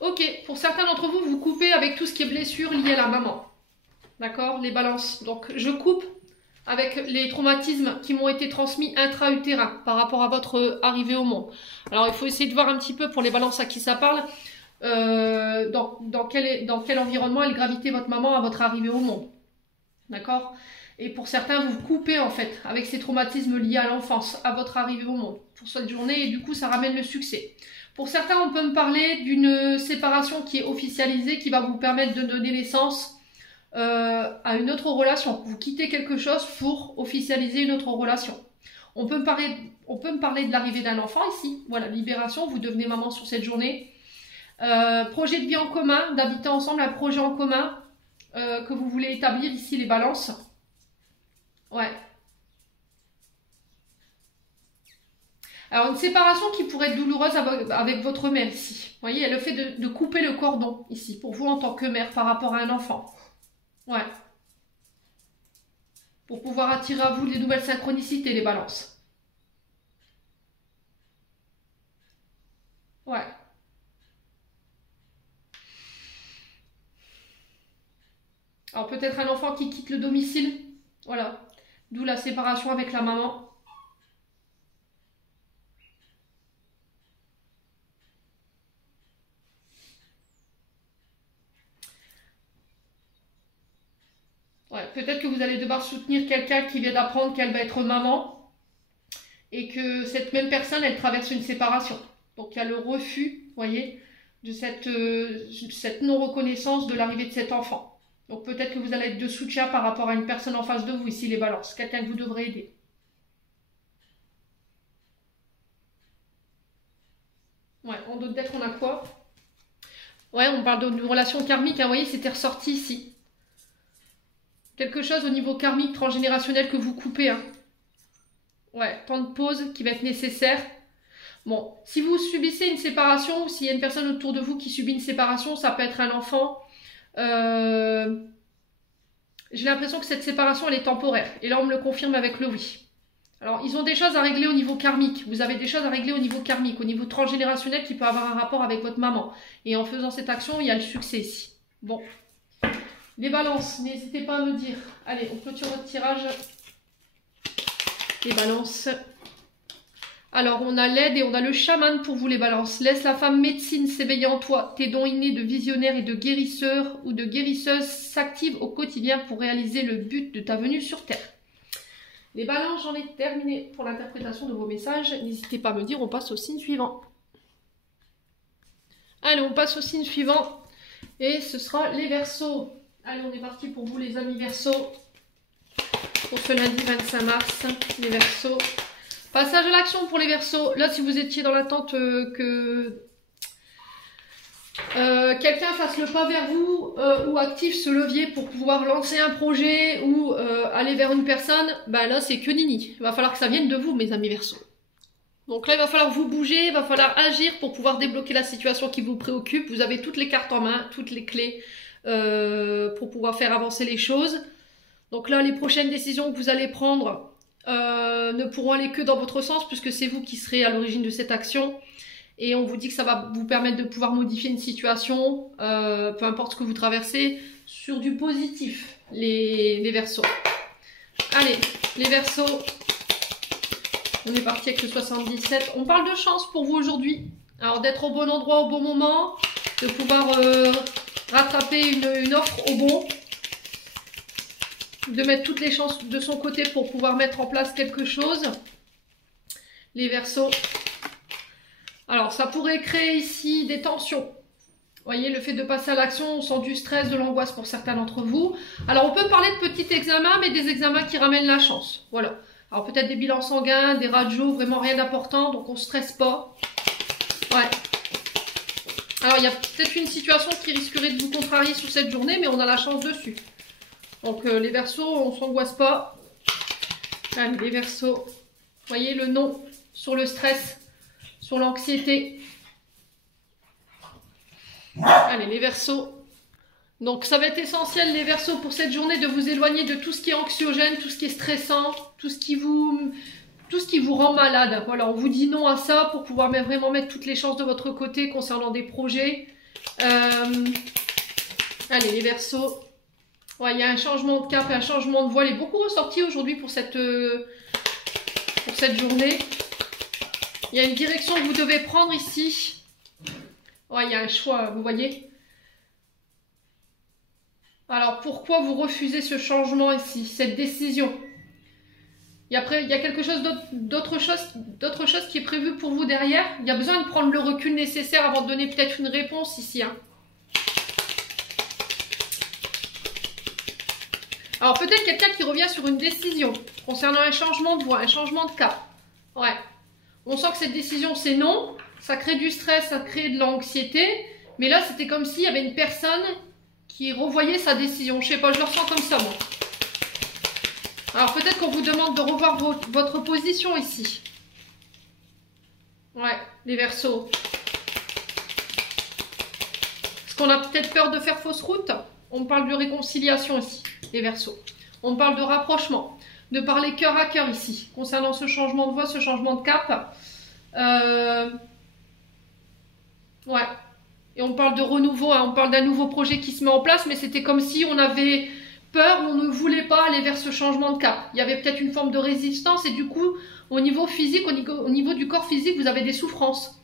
Ok, pour certains d'entre vous, vous coupez avec tout ce qui est blessure liée à la maman. D'accord, les balances. Donc, je coupe avec les traumatismes qui m'ont été transmis intra-utérin par rapport à votre arrivée au monde. Alors, il faut essayer de voir un petit peu pour les balances à qui ça parle, dans quel environnement elle gravitait votre maman à votre arrivée au monde. D'accord? Et pour certains, vous coupez en fait avec ces traumatismes liés à l'enfance, à votre arrivée au monde pour cette journée et du coup, ça ramène le succès. Pour certains, on peut me parler d'une séparation qui est officialisée, qui va vous permettre de donner naissance à une autre relation. Vous quittez quelque chose pour officialiser une autre relation. On peut me parler de l'arrivée d'un enfant ici. Voilà, libération, vous devenez maman sur cette journée. Projet de vie en commun, d'habiter ensemble, un projet en commun que vous voulez établir ici, les balances. Ouais. Alors, une séparation qui pourrait être douloureuse avec votre mère ici. Vous voyez, le fait de couper le cordon ici, pour vous en tant que mère par rapport à un enfant. Ouais. Pour pouvoir attirer à vous des nouvelles synchronicités, les balances. Ouais. Alors peut-être un enfant qui quitte le domicile. Voilà. D'où la séparation avec la maman. Ouais, peut-être que vous allez devoir soutenir quelqu'un qui vient d'apprendre qu'elle va être maman et que cette même personne, elle traverse une séparation. Donc il y a le refus, vous voyez, de cette non-reconnaissance de l'arrivée de cet enfant. Donc peut-être que vous allez être de soutien par rapport à une personne en face de vous, ici les balances, quelqu'un que vous devrez aider. Ouais, en d'autres decks, on a quoi? Ouais, on parle d'une relation karmique, hein, vous voyez, c'était ressorti ici. Quelque chose au niveau karmique, transgénérationnel que vous coupez. Hein. Ouais, temps de pause qui va être nécessaire. Bon, si vous subissez une séparation, ou s'il y a une personne autour de vous qui subit une séparation, ça peut être un enfant. J'ai l'impression que cette séparation, elle est temporaire. Et là, on me le confirme avec le oui. Alors, ils ont des choses à régler au niveau karmique. Vous avez des choses à régler au niveau karmique, au niveau transgénérationnel qui peut avoir un rapport avec votre maman. Et en faisant cette action, il y a le succès ici. Bon. Les balances, n'hésitez pas à me dire. Allez, on clôture votre tirage. Les balances. Alors, on a l'aide et on a le chaman pour vous, les balances. Laisse la femme médecine s'éveiller en toi. Tes dons innés de visionnaire et de guérisseur ou de guérisseuse s'activent au quotidien pour réaliser le but de ta venue sur Terre. Les balances, j'en ai terminé pour l'interprétation de vos messages. N'hésitez pas à me dire, on passe au signe suivant. Allez, on passe au signe suivant. Et ce sera les Verseaux. Allez, on est parti pour vous, les amis Verseaux. Pour ce lundi 25 mars, les Verseaux. Passage à l'action pour les Verseaux. Là, si vous étiez dans l'attente que quelqu'un fasse le pas vers vous ou active ce levier pour pouvoir lancer un projet ou aller vers une personne, ben là, c'est que nini. Il va falloir que ça vienne de vous, mes amis Verseaux. Donc là, il va falloir vous bouger, il va falloir agir pour pouvoir débloquer la situation qui vous préoccupe. Vous avez toutes les cartes en main, toutes les clés pour pouvoir faire avancer les choses. Donc là, les prochaines décisions que vous allez prendre ne pourront aller que dans votre sens puisque c'est vous qui serez à l'origine de cette action. Et on vous dit que ça va vous permettre de pouvoir modifier une situation, peu importe ce que vous traversez, sur du positif, les Verseaux. Allez, les Verseaux. On est parti avec le 77. On parle de chance pour vous aujourd'hui. Alors d'être au bon endroit au bon moment, de pouvoir rattraper une offre au bon, de mettre toutes les chances de son côté pour pouvoir mettre en place quelque chose. Les Verseaux. Alors, ça pourrait créer ici des tensions. Vous voyez, le fait de passer à l'action, on sent du stress, de l'angoisse pour certains d'entre vous. Alors, on peut parler de petits examens, mais des examens qui ramènent la chance. Voilà. Alors, peut-être des bilans sanguins, des radios, vraiment rien d'important, donc on ne stresse pas. Ouais. Alors, il y a peut-être une situation qui risquerait de vous contrarier sur cette journée, mais on a la chance dessus. Donc, les Verseaux, on ne s'angoisse pas. Allez, les Verseaux. Vous voyez le non sur le stress, sur l'anxiété. Allez, les Verseaux. Donc, ça va être essentiel, les Verseaux, pour cette journée, de vous éloigner de tout ce qui est anxiogène, tout ce qui est stressant, tout ce qui vous rend malade. Voilà, on vous dit non à ça pour pouvoir vraiment mettre toutes les chances de votre côté concernant des projets. Allez, les Verseaux. Ouais, il y a un changement de cap, un changement de voie. Il est beaucoup ressorti aujourd'hui pour cette journée. Il y a une direction que vous devez prendre ici. Ouais, il y a un choix, vous voyez. Alors, pourquoi vous refusez ce changement ici, cette décision? Il y a quelque chose d'autre chose qui est prévu pour vous derrière. Il y a besoin de prendre le recul nécessaire avant de donner peut-être une réponse ici. Hein. Alors, peut-être quelqu'un qui revient sur une décision concernant un changement de voie, un changement de cap. Ouais. On sent que cette décision, c'est non. Ça crée du stress, ça crée de l'anxiété. Mais là, c'était comme s'il y avait une personne qui revoyait sa décision. Je sais pas, je le ressens comme ça, moi. Alors, peut-être qu'on vous demande de revoir votre position ici. Ouais, les Verseaux. Est-ce qu'on a peut-être peur de faire fausse route? On parle de réconciliation ici, les Verseaux. On parle de rapprochement, de parler cœur à cœur ici, concernant ce changement de voie, ce changement de cap. Ouais. Et on parle de renouveau, hein, on parle d'un nouveau projet qui se met en place, mais c'était comme si on avait peur, on ne voulait pas aller vers ce changement de cap. Il y avait peut-être une forme de résistance et du coup, au niveau physique, au niveau du corps physique, vous avez des souffrances.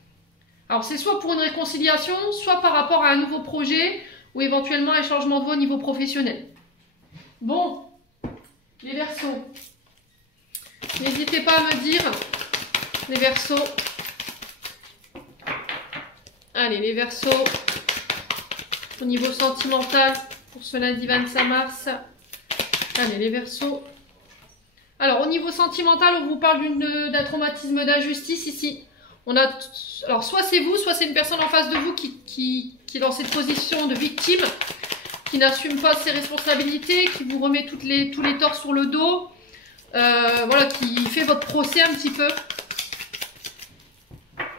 Alors c'est soit pour une réconciliation, soit par rapport à un nouveau projet ou éventuellement un changement de voie au niveau professionnel. Bon, les Verseaux, n'hésitez pas à me dire, les Verseaux. Allez, les Verseaux, au niveau sentimental, pour ce lundi 25 mars. Allez, les Verseaux. Alors, au niveau sentimental, on vous parle d'un traumatisme d'injustice ici. Alors, soit c'est vous, soit c'est une personne en face de vous qui est dans cette position de victime, qui n'assume pas ses responsabilités, qui vous remet tous les torts sur le dos, voilà, qui fait votre procès un petit peu.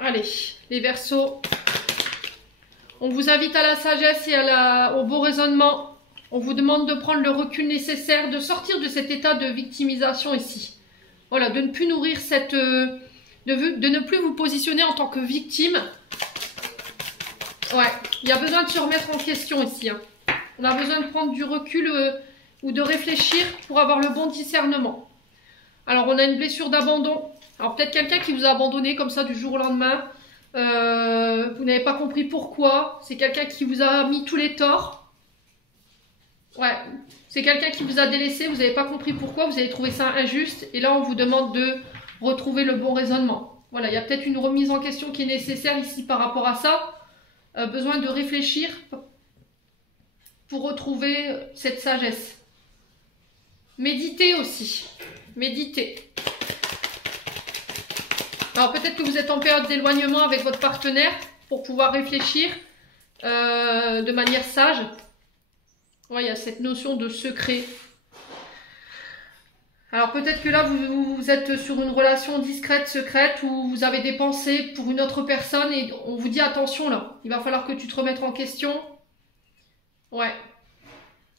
Allez, les Verseaux. On vous invite à la sagesse et au bon raisonnement. On vous demande de prendre le recul nécessaire, de sortir de cet état de victimisation ici. Voilà, de ne plus nourrir de ne plus vous positionner en tant que victime. Ouais, il y a besoin de se remettre en question ici. Hein. On a besoin de prendre du recul ou de réfléchir pour avoir le bon discernement. Alors, on a une blessure d'abandon. Alors, peut-être quelqu'un qui vous a abandonné comme ça du jour au lendemain. Vous n'avez pas compris pourquoi. C'est quelqu'un qui vous a mis tous les torts. Ouais, c'est quelqu'un qui vous a délaissé. Vous n'avez pas compris pourquoi. Vous avez trouvé ça injuste. Et là, on vous demande de retrouver le bon raisonnement. Voilà, il y a peut-être une remise en question qui est nécessaire ici par rapport à ça. Besoin de réfléchir pour retrouver cette sagesse. Méditez aussi. Méditez. Alors peut-être que vous êtes en période d'éloignement avec votre partenaire pour pouvoir réfléchir de manière sage. Ouais, il y a cette notion de secret. Alors peut-être que là vous êtes sur une relation discrète, secrète, où vous avez des pensées pour une autre personne et on vous dit attention là, il va falloir que tu te remettes en question. Ouais.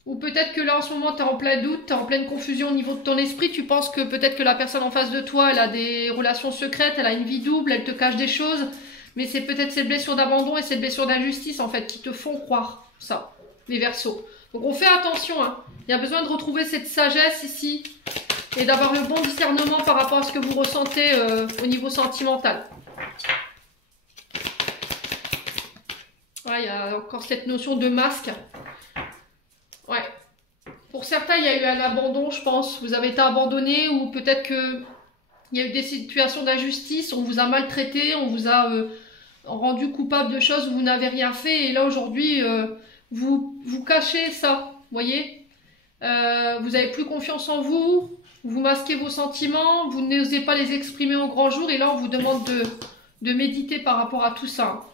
Ou peut-être que là en ce moment tu es en plein doute, tu es en pleine confusion au niveau de ton esprit, tu penses que peut-être que la personne en face de toi elle a des relations secrètes, elle a une vie double, elle te cache des choses, mais c'est peut-être ces blessures d'abandon et ces blessures d'injustice en fait qui te font croire ça, les Verseaux. Donc on fait attention, hein. Il y a besoin de retrouver cette sagesse ici et d'avoir le bon discernement par rapport à ce que vous ressentez au niveau sentimental. Ouais, il y a encore cette notion de masque. Ouais. Pour certains, il y a eu un abandon, je pense. Vous avez été abandonné ou peut-être qu'il y a eu des situations d'injustice, on vous a maltraité, on vous a rendu coupable de choses où vous n'avez rien fait. Et là, aujourd'hui, vous cachez ça, vous voyez. Vous n'avez plus confiance en vous, vous masquez vos sentiments, vous n'osez pas les exprimer au grand jour. Et là, on vous demande de méditer par rapport à tout ça.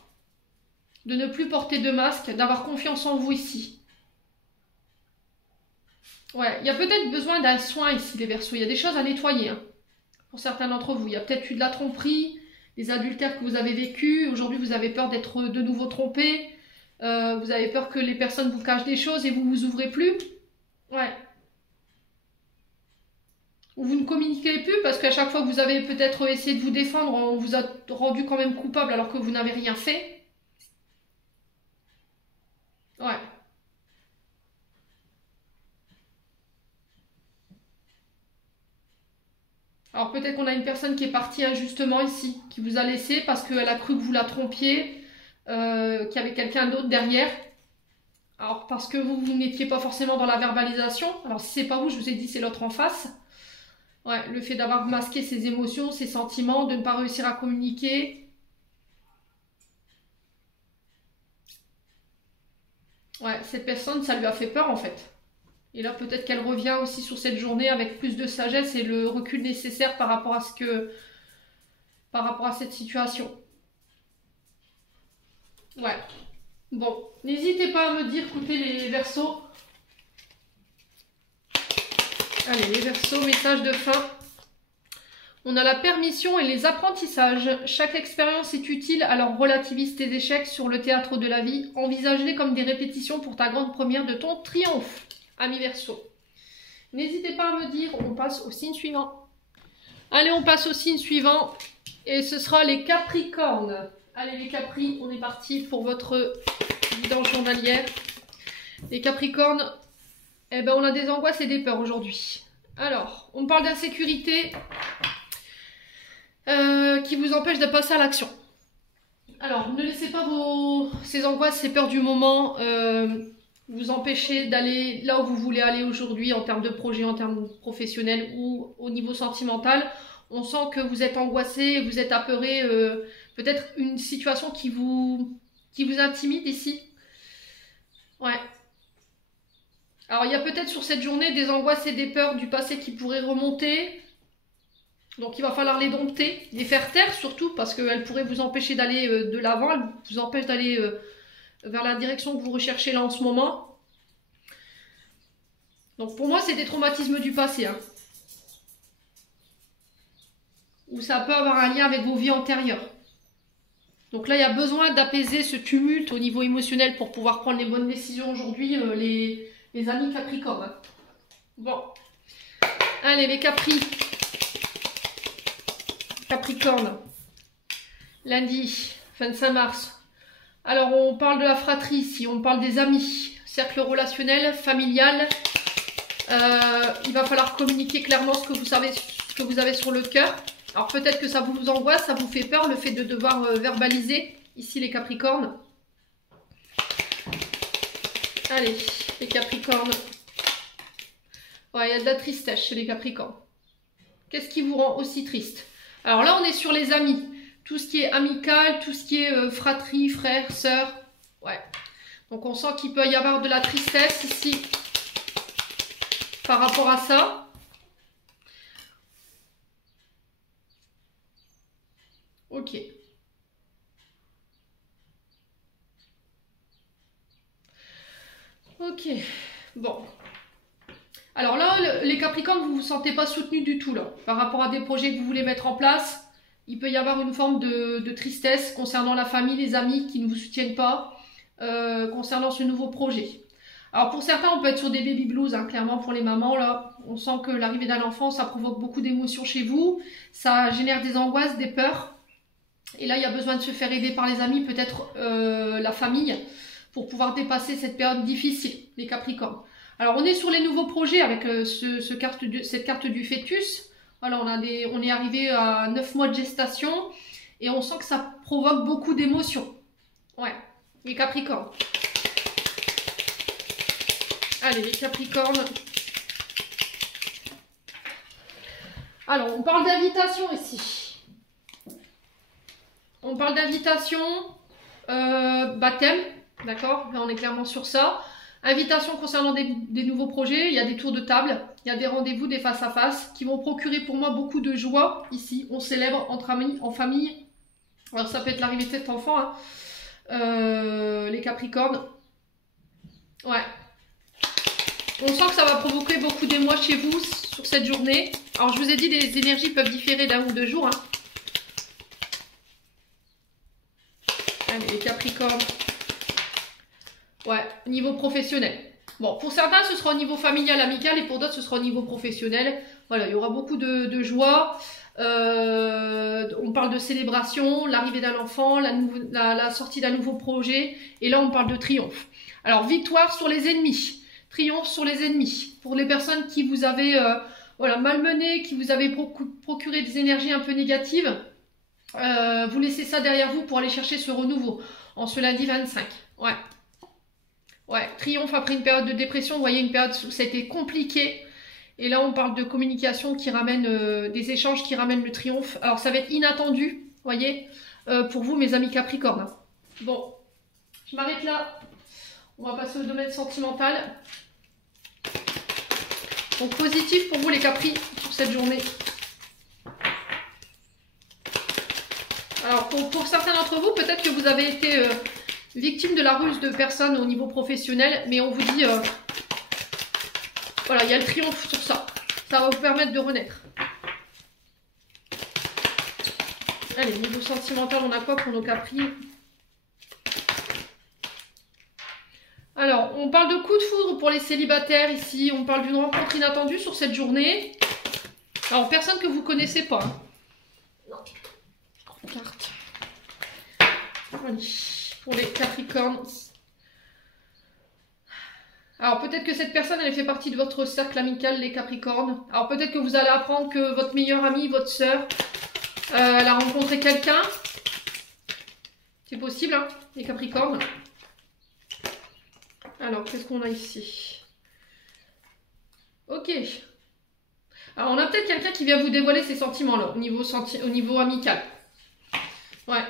De ne plus porter de masque, d'avoir confiance en vous ici. Ouais, il y a peut-être besoin d'un soin ici, les Verseaux. Il y a des choses à nettoyer, hein, pour certains d'entre vous. Il y a peut-être eu de la tromperie, des adultères que vous avez vécus. Aujourd'hui, vous avez peur d'être de nouveau trompé. Vous avez peur que les personnes vous cachent des choses et vous vous ouvrez plus. Ouais. Ou vous ne communiquez plus parce qu'à chaque fois que vous avez peut-être essayé de vous défendre, on vous a rendu quand même coupable alors que vous n'avez rien fait. Ouais. Alors peut-être qu'on a une personne qui est partie injustement ici, qui vous a laissé parce qu'elle a cru que vous la trompiez, qu'il y avait quelqu'un d'autre derrière. Alors parce que vous n'étiez pas forcément dans la verbalisation. Alors si c'est pas vous, je vous ai dit c'est l'autre en face. Ouais, le fait d'avoir masqué ses émotions, ses sentiments, de ne pas réussir à communiquer. Ouais, cette personne, ça lui a fait peur en fait. Et là, peut-être qu'elle revient aussi sur cette journée avec plus de sagesse et le recul nécessaire par rapport à par rapport à cette situation. Ouais. Bon, n'hésitez pas à me dire, écoutez les Verseaux. Allez, les Verseaux, message de fin. On a la permission et les apprentissages. Chaque expérience est utile, alors relativise tes échecs sur le théâtre de la vie. Envisage-les comme des répétitions pour ta grande première de ton triomphe. Amis Verseaux. N'hésitez pas à me dire, on passe au signe suivant. Allez, on passe au signe suivant. Et ce sera les Capricornes. Allez les Capris, on est parti pour votre guidance journalière. Les Capricornes, eh ben on a des angoisses et des peurs aujourd'hui. Alors, on parle d'insécurité qui vous empêche de passer à l'action. Alors, ne laissez pas ces angoisses, ces peurs du moment vous empêcher d'aller là où vous voulez aller aujourd'hui en termes de projet, en termes professionnels ou au niveau sentimental. On sent que vous êtes angoissé, vous êtes apeuré, peut-être une situation qui vous intimide ici. Ouais. Alors il y a peut-être sur cette journée des angoisses et des peurs du passé qui pourraient remonter. Donc il va falloir les dompter, les faire taire surtout parce qu'elles pourraient vous empêcher d'aller de l'avant, elles vous empêchent d'aller vers la direction que vous recherchez là en ce moment. Donc pour moi c'est des traumatismes du passé. Hein. Ou ça peut avoir un lien avec vos vies antérieures. Donc là il y a besoin d'apaiser ce tumulte au niveau émotionnel pour pouvoir prendre les bonnes décisions aujourd'hui, les amis Capricornes. Hein. Bon. Allez les Capris. Capricorne. Lundi, 25 mars. Alors, on parle de la fratrie ici, on parle des amis, cercle relationnel, familial. Il va falloir communiquer clairement ce que vous avez sur le cœur. Alors, peut-être que ça vous angoisse, ça vous fait peur, le fait de devoir verbaliser, ici les Capricornes. Allez, les Capricornes. Ouais, il y a de la tristesse chez les Capricornes. Qu'est-ce qui vous rend aussi triste? Alors là, on est sur les amis. Tout ce qui est amical, tout ce qui est fratrie, frère, sœur. Ouais. Donc on sent qu'il peut y avoir de la tristesse ici par rapport à ça. Ok. Ok. Bon. Alors là, les Capricornes, vous ne vous sentez pas soutenus du tout là. Par rapport à des projets que vous voulez mettre en place, il peut y avoir une forme de tristesse concernant la famille, les amis qui ne vous soutiennent pas, concernant ce nouveau projet. Alors pour certains, on peut être sur des baby blues, hein, clairement pour les mamans là. On sent que l'arrivée d'un enfant, ça provoque beaucoup d'émotions chez vous. Ça génère des angoisses, des peurs. Et là, il y a besoin de se faire aider par les amis, peut-être la famille, pour pouvoir dépasser cette période difficile, les Capricornes. Alors, on est sur les nouveaux projets avec cette carte du fœtus. Voilà, on est arrivé à 9 mois de gestation et on sent que ça provoque beaucoup d'émotions. Ouais, les Capricornes. Allez, les Capricornes. Alors, on parle d'invitation ici. On on parle d'invitation, baptême, d'accord? Là, on est clairement sur ça. Invitation concernant des nouveaux projets, il y a des tours de table, il y a des rendez-vous, des face-à-face qui vont procurer pour moi beaucoup de joie. Ici, on célèbre entre amis, en famille. Alors, ça peut être l'arrivée de cet enfant, hein. Les Capricornes. Ouais. On sent que ça va provoquer beaucoup d'émoi chez vous sur cette journée. Alors, je vous ai dit, les énergies peuvent différer d'un ou deux jours, hein. Allez, les Capricornes. Ouais, niveau professionnel. Bon, pour certains, ce sera au niveau familial, amical, et pour d'autres, ce sera au niveau professionnel. Voilà, il y aura beaucoup de joie. On parle de célébration, l'arrivée d'un enfant, la sortie d'un nouveau projet. Et là, on parle de triomphe. Alors, victoire sur les ennemis. Triomphe sur les ennemis. Pour les personnes qui vous avez voilà, malmené, qui vous avez procuré des énergies un peu négatives, vous laissez ça derrière vous pour aller chercher ce renouveau en ce lundi 25. Ouais. Ouais, triomphe après une période de dépression. Vous voyez, une période où ça a été compliqué. Et là, on parle de communication qui ramène, des échanges qui ramènent le triomphe. Alors, ça va être inattendu, vous voyez, pour vous, mes amis Capricorne. Bon, je m'arrête là. On va passer au domaine sentimental. Donc, positif pour vous, les Capri, pour cette journée. Alors, pour certains d'entre vous, peut-être que vous avez été victime de la ruse de personnes au niveau professionnel, mais on vous dit, voilà, il y a le triomphe sur ça. Ça va vous permettre de renaître. Allez, niveau sentimental, on a quoi pour nos Capri? Alors, on parle de coup de foudre pour les célibataires ici. On parle d'une rencontre inattendue sur cette journée. Alors, personne que vous connaissez pas. Hein. Non. Carte. Allez, pour les Capricornes. Alors peut-être que cette personne, elle fait partie de votre cercle amical, les Capricornes. Alors peut-être que vous allez apprendre que votre meilleure amie, votre sœur, elle a rencontré quelqu'un. C'est possible, hein, les Capricornes. Alors, qu'est-ce qu'on a ici? Ok. Alors on a peut-être quelqu'un qui vient vous dévoiler ses sentiments là, au niveau amical. Ouais.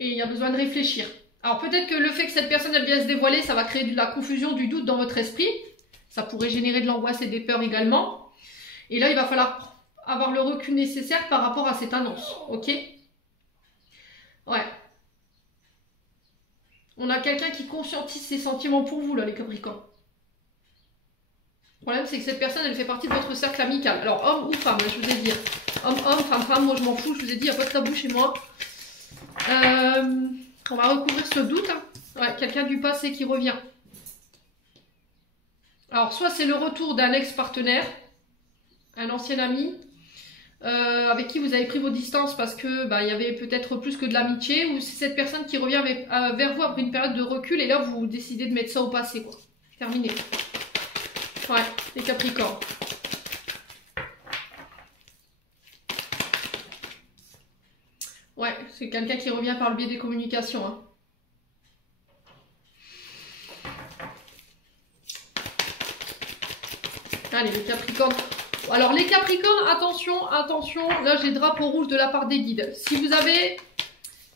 Et il y a besoin de réfléchir. Alors peut-être que le fait que cette personne elle vienne se dévoiler, ça va créer de la confusion, du doute dans votre esprit. Ça pourrait générer de l'angoisse et des peurs également. Et là, il va falloir avoir le recul nécessaire par rapport à cette annonce. Ok? Ouais. On a quelqu'un qui conscientise ses sentiments pour vous, là, les Capricornes. Le problème, c'est que cette personne, elle fait partie de votre cercle amical. Alors, homme ou femme, je vous ai dit. Homme, femme, moi je m'en fous, je vous ai dit, il n'y a pas de tabou chez moi. On va recouvrir ce doute. Hein. Ouais, quelqu'un du passé qui revient. Alors, soit c'est le retour d'un ex-partenaire, un ancien ami, avec qui vous avez pris vos distances parce que il y avait peut-être plus que de l'amitié, ou c'est cette personne qui revient vers vous après une période de recul, et là, vous décidez de mettre ça au passé, quoi. Terminé. Ouais, les Capricornes. Ouais, c'est quelqu'un qui revient par le biais des communications. Hein. Allez, les Capricornes. Alors, les Capricornes, attention, attention. Là, j'ai drapeau rouge de la part des guides. Si vous avez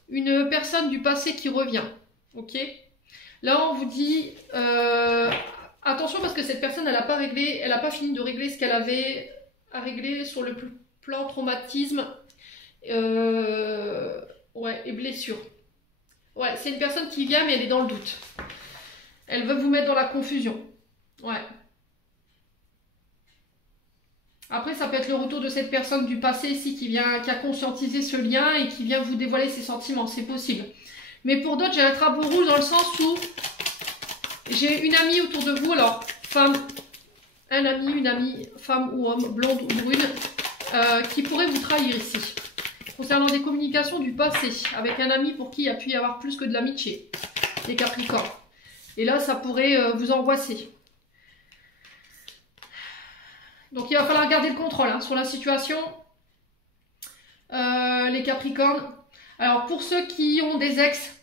une personne du passé qui revient, ok? Là, on vous dit... attention parce que cette personne, elle n'a pas réglé, elle n'a pas fini de régler ce qu'elle avait à régler sur le plan traumatisme. Ouais, et blessure. Ouais, c'est une personne qui vient, mais elle est dans le doute. Elle veut vous mettre dans la confusion. Ouais. Après, ça peut être le retour de cette personne du passé ici qui a conscientisé ce lien et qui vient vous dévoiler ses sentiments. C'est possible. Mais pour d'autres, j'ai un drapeau rouge dans le sens où j'ai une amie autour de vous. Alors, femme, un ami, une amie, femme ou homme, blonde ou brune, qui pourrait vous trahir ici. Concernant des communications du passé, avec un ami pour qui il y a pu y avoir plus que de l'amitié, les Capricornes. Et là, ça pourrait vous angoisser. Donc, il va falloir garder le contrôle hein, sur la situation, les Capricornes. Alors, pour ceux qui ont des ex,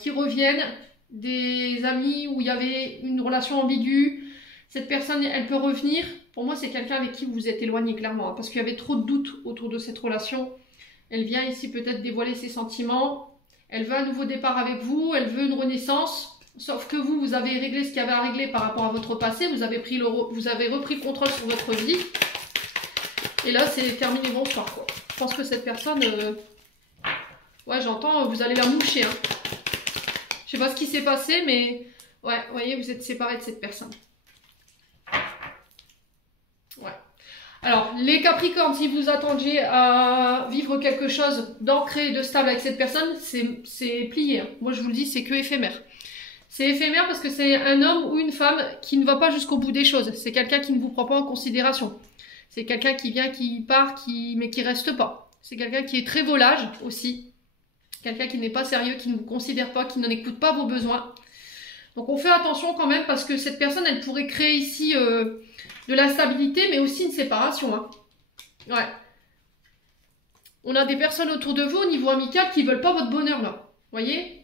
qui reviennent, des amis où il y avait une relation ambiguë, Cette personne, elle peut revenir. Pour moi, c'est quelqu'un avec qui vous vous êtes éloigné, clairement. Hein, parce qu'il y avait trop de doutes autour de cette relation. Elle vient ici peut-être dévoiler ses sentiments. Elle veut un nouveau départ avec vous. Elle veut une renaissance. Sauf que vous, vous avez réglé ce qu'il y avait à régler par rapport à votre passé. Vous avez repris le contrôle sur votre vie. Et là, c'est terminé, bonsoir, quoi. Je pense que cette personne... ouais, j'entends, vous allez la moucher. Hein. Je sais pas ce qui s'est passé, mais... ouais, vous voyez, vous êtes séparés de cette personne. Ouais. Alors, les Capricornes, si vous attendiez à vivre quelque chose d'ancré et de stable avec cette personne, c'est plié. Hein. Moi, je vous le dis, c'est que éphémère. C'est éphémère parce que c'est un homme ou une femme qui ne va pas jusqu'au bout des choses. C'est quelqu'un qui ne vous prend pas en considération. C'est quelqu'un qui vient, qui part, mais qui reste pas. C'est quelqu'un qui est très volage aussi. Quelqu'un qui n'est pas sérieux, qui ne vous considère pas, qui n'en écoute pas vos besoins. Donc on fait attention quand même parce que cette personne, elle pourrait créer ici de la stabilité, mais aussi une séparation. Hein. Ouais. On a des personnes autour de vous au niveau amical qui ne veulent pas votre bonheur là. Vous voyez?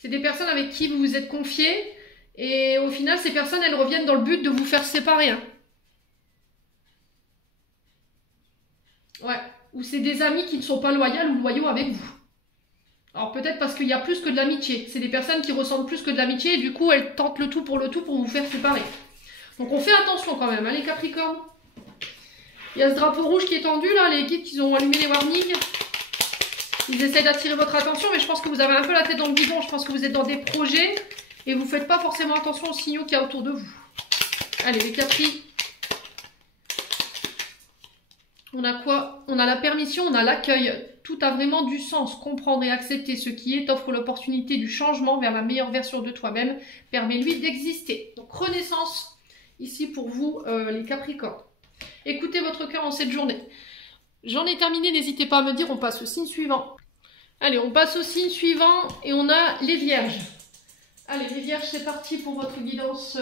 C'est des personnes avec qui vous vous êtes confiés et au final, ces personnes, elles reviennent dans le but de vous faire séparer. Hein. Ouais. Ou c'est des amis qui ne sont pas loyaux ou loyaux avec vous. Alors peut-être parce qu'il y a plus que de l'amitié. C'est des personnes qui ressentent plus que de l'amitié et du coup elles tentent le tout pour vous faire séparer. Donc on fait attention quand même, hein, les Capricornes. Il y a ce drapeau rouge qui est tendu là, les guides qui ont allumé les warnings. Ils essayent d'attirer votre attention, mais je pense que vous avez un peu la tête dans le guidon. Je pense que vous êtes dans des projets et vous ne faites pas forcément attention aux signaux qu'il y a autour de vous. Allez les Capri. On a quoi? On a la permission, on a l'accueil. Tout a vraiment du sens. Comprendre et accepter ce qui est offre l'opportunité du changement vers la meilleure version de toi-même. Permet-lui d'exister. Donc, renaissance ici pour vous, les Capricornes. Écoutez votre cœur en cette journée. J'en ai terminé, n'hésitez pas à me dire, on passe au signe suivant. Allez, on passe au signe suivant et on a les Vierges. Allez, les Vierges, c'est parti pour votre guidance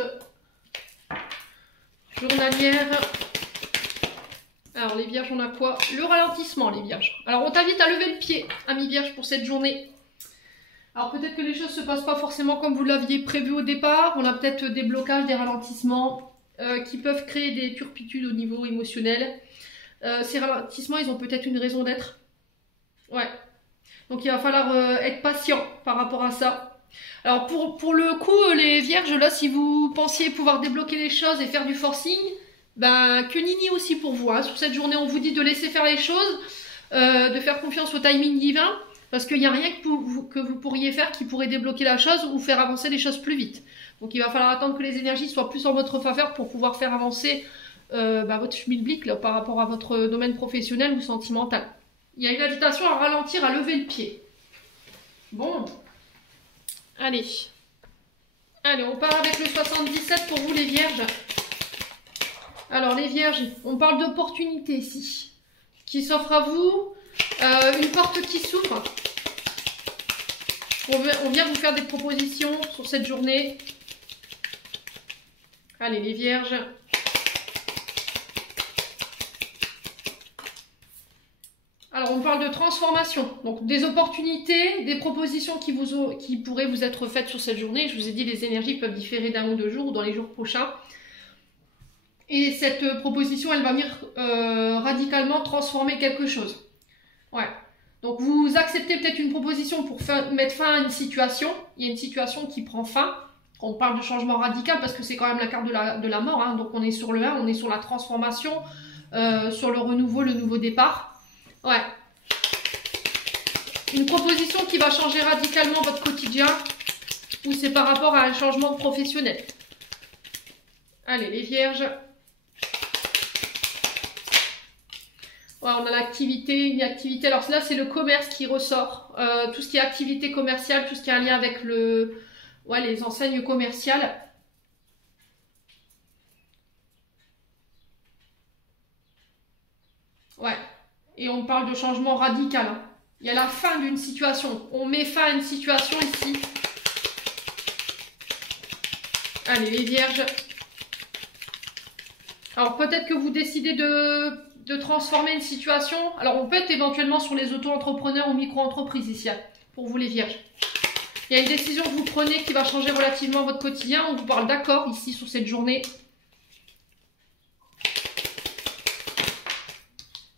journalière. Alors les Vierges, on a quoi? Le ralentissement, les Vierges. Alors on t'invite à lever le pied, ami Vierge, pour cette journée. Alors peut-être que les choses ne se passent pas forcément comme vous l'aviez prévu au départ. On a peut-être des blocages, des ralentissements qui peuvent créer des turpitudes au niveau émotionnel. Ces ralentissements, ils ont peut-être une raison d'être. Ouais. Donc il va falloir être patient par rapport à ça. Alors pour le coup, les Vierges, là, si vous pensiez pouvoir débloquer les choses et faire du forcing... ben, que nini aussi pour vous. Hein. Sur cette journée, on vous dit de laisser faire les choses, de faire confiance au timing divin, parce qu'il n'y a rien que vous pourriez faire qui pourrait débloquer la chose ou faire avancer les choses plus vite. Donc il va falloir attendre que les énergies soient plus en votre faveur pour pouvoir faire avancer votre schmilblick là, par rapport à votre domaine professionnel ou sentimental. Il y a une invitation à ralentir, à lever le pied. Bon, allez. Allez, on part avec le 77 pour vous les Vierges. Alors les Vierges, on parle d'opportunité ici, qui s'offre à vous, une porte qui s'ouvre. On vient vous faire des propositions sur cette journée. Allez les Vierges. Alors on parle de transformation, donc des opportunités, des propositions qui pourraient vous être faites sur cette journée. Je vous ai dit les énergies peuvent différer d'un ou deux jours ou dans les jours prochains. Et cette proposition, elle va venir radicalement transformer quelque chose. Ouais. Donc vous acceptez peut-être une proposition pour mettre fin à une situation. Il y a une situation qui prend fin. On parle de changement radical parce que c'est quand même la carte de la mort. Hein. Donc on est sur le 1, on est sur la transformation, sur le renouveau, le nouveau départ. Ouais. Une proposition qui va changer radicalement votre quotidien ou c'est par rapport à un changement professionnel. Allez les Vierges. Ouais, on a l'activité, une activité. Alors là, c'est le commerce qui ressort. Tout ce qui est activité commerciale, tout ce qui a un lien avec les enseignes commerciales. Ouais. Et on parle de changement radical. Hein. Il y a la fin d'une situation. On met fin à une situation ici. Allez, les Vierges. Alors peut-être que vous décidez de transformer une situation. Alors on peut être éventuellement sur les auto-entrepreneurs ou micro-entreprises ici, hein, pour vous les Vierges. Il y a une décision que vous prenez qui va changer relativement votre quotidien. On vous parle d'accord ici sur cette journée.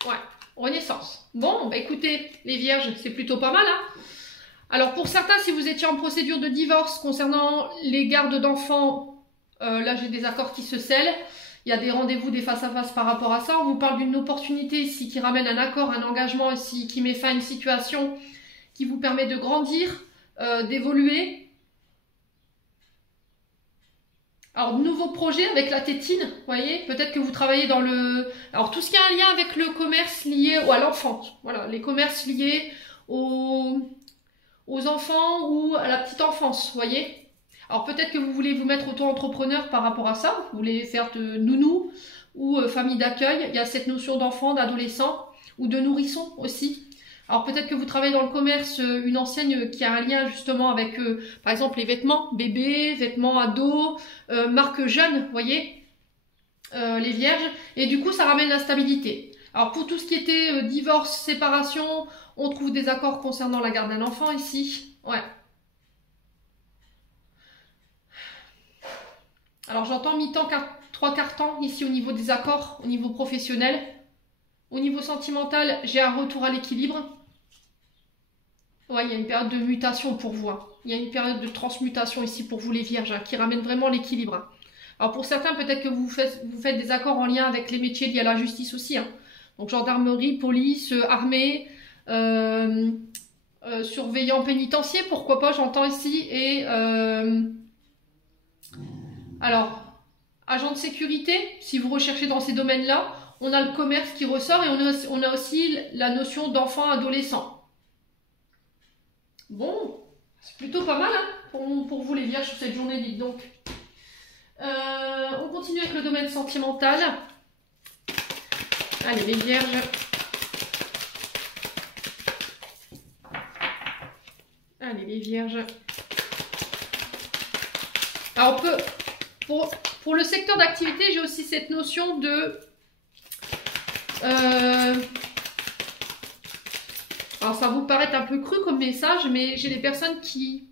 Ouais, renaissance. Bon, bah écoutez, les vierges, c'est plutôt pas mal, hein. Alors pour certains, si vous étiez en procédure de divorce concernant les gardes d'enfants, là j'ai des accords qui se scellent. Il y a des rendez-vous, des face-à-face par rapport à ça. On vous parle d'une opportunité ici qui ramène un accord, un engagement ici, qui met fin à une situation qui vous permet de grandir, d'évoluer. Alors, nouveau projet avec la tétine, vous voyez, peut-être que vous travaillez dans le... Alors, tout ce qui a un lien avec le commerce lié à l'enfant, voilà, les commerces liés aux enfants ou à la petite enfance, vous voyez. Alors peut-être que vous voulez vous mettre auto-entrepreneur par rapport à ça, vous voulez faire de nounou ou famille d'accueil, il y a cette notion d'enfant, d'adolescent ou de nourrisson aussi. Alors peut-être que vous travaillez dans le commerce, une enseigne qui a un lien justement avec par exemple les vêtements bébés, vêtements ados, marque jeune, vous voyez, les vierges, et du coup ça ramène la stabilité. Alors pour tout ce qui était divorce, séparation, on trouve des accords concernant la garde d'un enfant ici, ouais. Alors j'entends mi-temps, 3/4 temps ici au niveau des accords, au niveau professionnel. Au niveau sentimental, j'ai un retour à l'équilibre. Ouais, il y a une période de mutation pour vous, hein. Il y a une période de transmutation ici pour vous les vierges, hein, qui ramène vraiment l'équilibre, hein. Alors pour certains, peut-être que vous faites des accords en lien avec les métiers liés à la justice aussi, hein. Donc gendarmerie, police, armée, surveillant pénitentiaire, pourquoi pas, j'entends ici, et... alors, agent de sécurité, si vous recherchez dans ces domaines-là, on a le commerce qui ressort et on a aussi la notion d'enfant adolescent. Bon, c'est plutôt pas mal, hein, pour vous les vierges sur cette journée, dites donc. On continue avec le domaine sentimental. Allez, les vierges. Allez, les vierges. Alors, on peut... Pour le secteur d'activité, j'ai aussi cette notion de... alors, ça va vous paraître un peu cru comme message, mais j'ai des personnes qui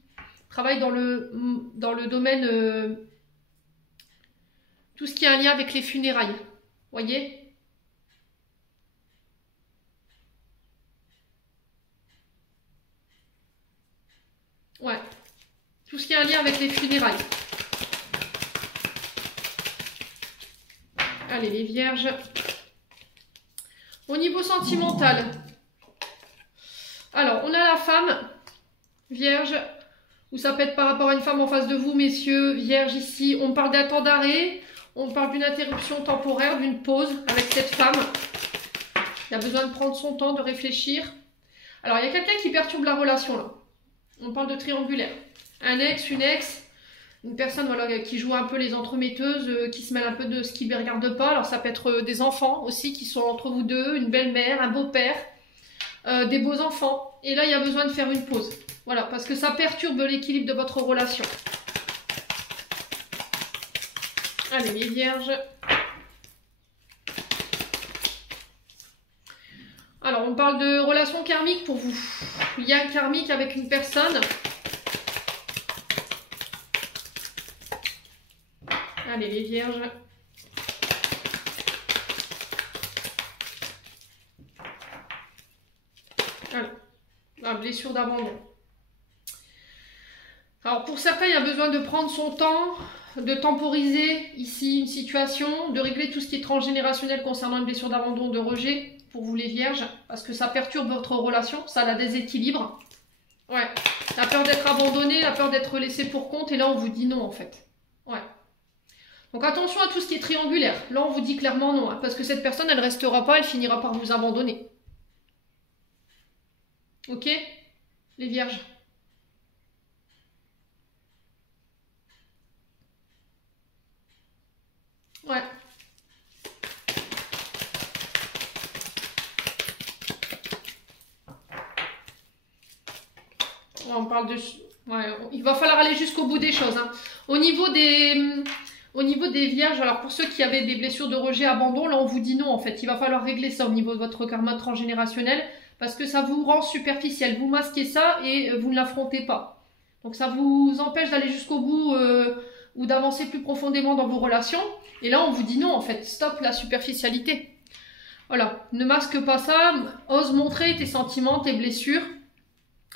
travaillent dans le domaine... tout ce qui a un lien avec les funérailles. Vous voyez ? Ouais. Tout ce qui a un lien avec les funérailles. Allez, les vierges. Au niveau sentimental. Alors, on a la femme, vierge, ou ça peut être par rapport à une femme en face de vous, messieurs, vierge ici. On parle d'un temps d'arrêt, on parle d'une interruption temporaire, d'une pause avec cette femme. Il a besoin de prendre son temps, de réfléchir. Alors, il y a quelqu'un qui perturbe la relation, là. On parle de triangulaire. Un ex, une ex... Une personne voilà, qui joue un peu les entremetteuses, qui se mêle un peu de ce qui ne regarde pas. Alors ça peut être des enfants aussi qui sont entre vous deux, une belle-mère, un beau-père, des beaux enfants. Et là, il y a besoin de faire une pause. Voilà, parce que ça perturbe l'équilibre de votre relation. Allez, les vierges. Alors, on parle de relation karmique pour vous. Lien karmique avec une personne. Allez, les vierges. Allez, la blessure d'abandon. Alors, pour certains, il y a besoin de prendre son temps, de temporiser ici une situation, de régler tout ce qui est transgénérationnel concernant une blessure d'abandon, de rejet, pour vous les vierges, parce que ça perturbe votre relation, ça la déséquilibre. Ouais, la peur d'être abandonné, la peur d'être laissé pour compte, et là, on vous dit non, en fait. Ouais. Donc attention à tout ce qui est triangulaire. Là, on vous dit clairement non, hein, parce que cette personne, elle ne restera pas, elle finira par vous abandonner. Ok? Les vierges. Ouais. On parle de... Ouais, il va falloir aller jusqu'au bout des choses, hein. Au niveau des vierges, alors pour ceux qui avaient des blessures de rejet, abandon, là on vous dit non en fait. Il va falloir régler ça au niveau de votre karma transgénérationnel parce que ça vous rend superficiel. Vous masquez ça et vous ne l'affrontez pas. Donc ça vous empêche d'aller jusqu'au bout ou d'avancer plus profondément dans vos relations. Et là, on vous dit non, en fait. Stop la superficialité. Voilà. Ne masque pas ça. Ose montrer tes sentiments, tes blessures,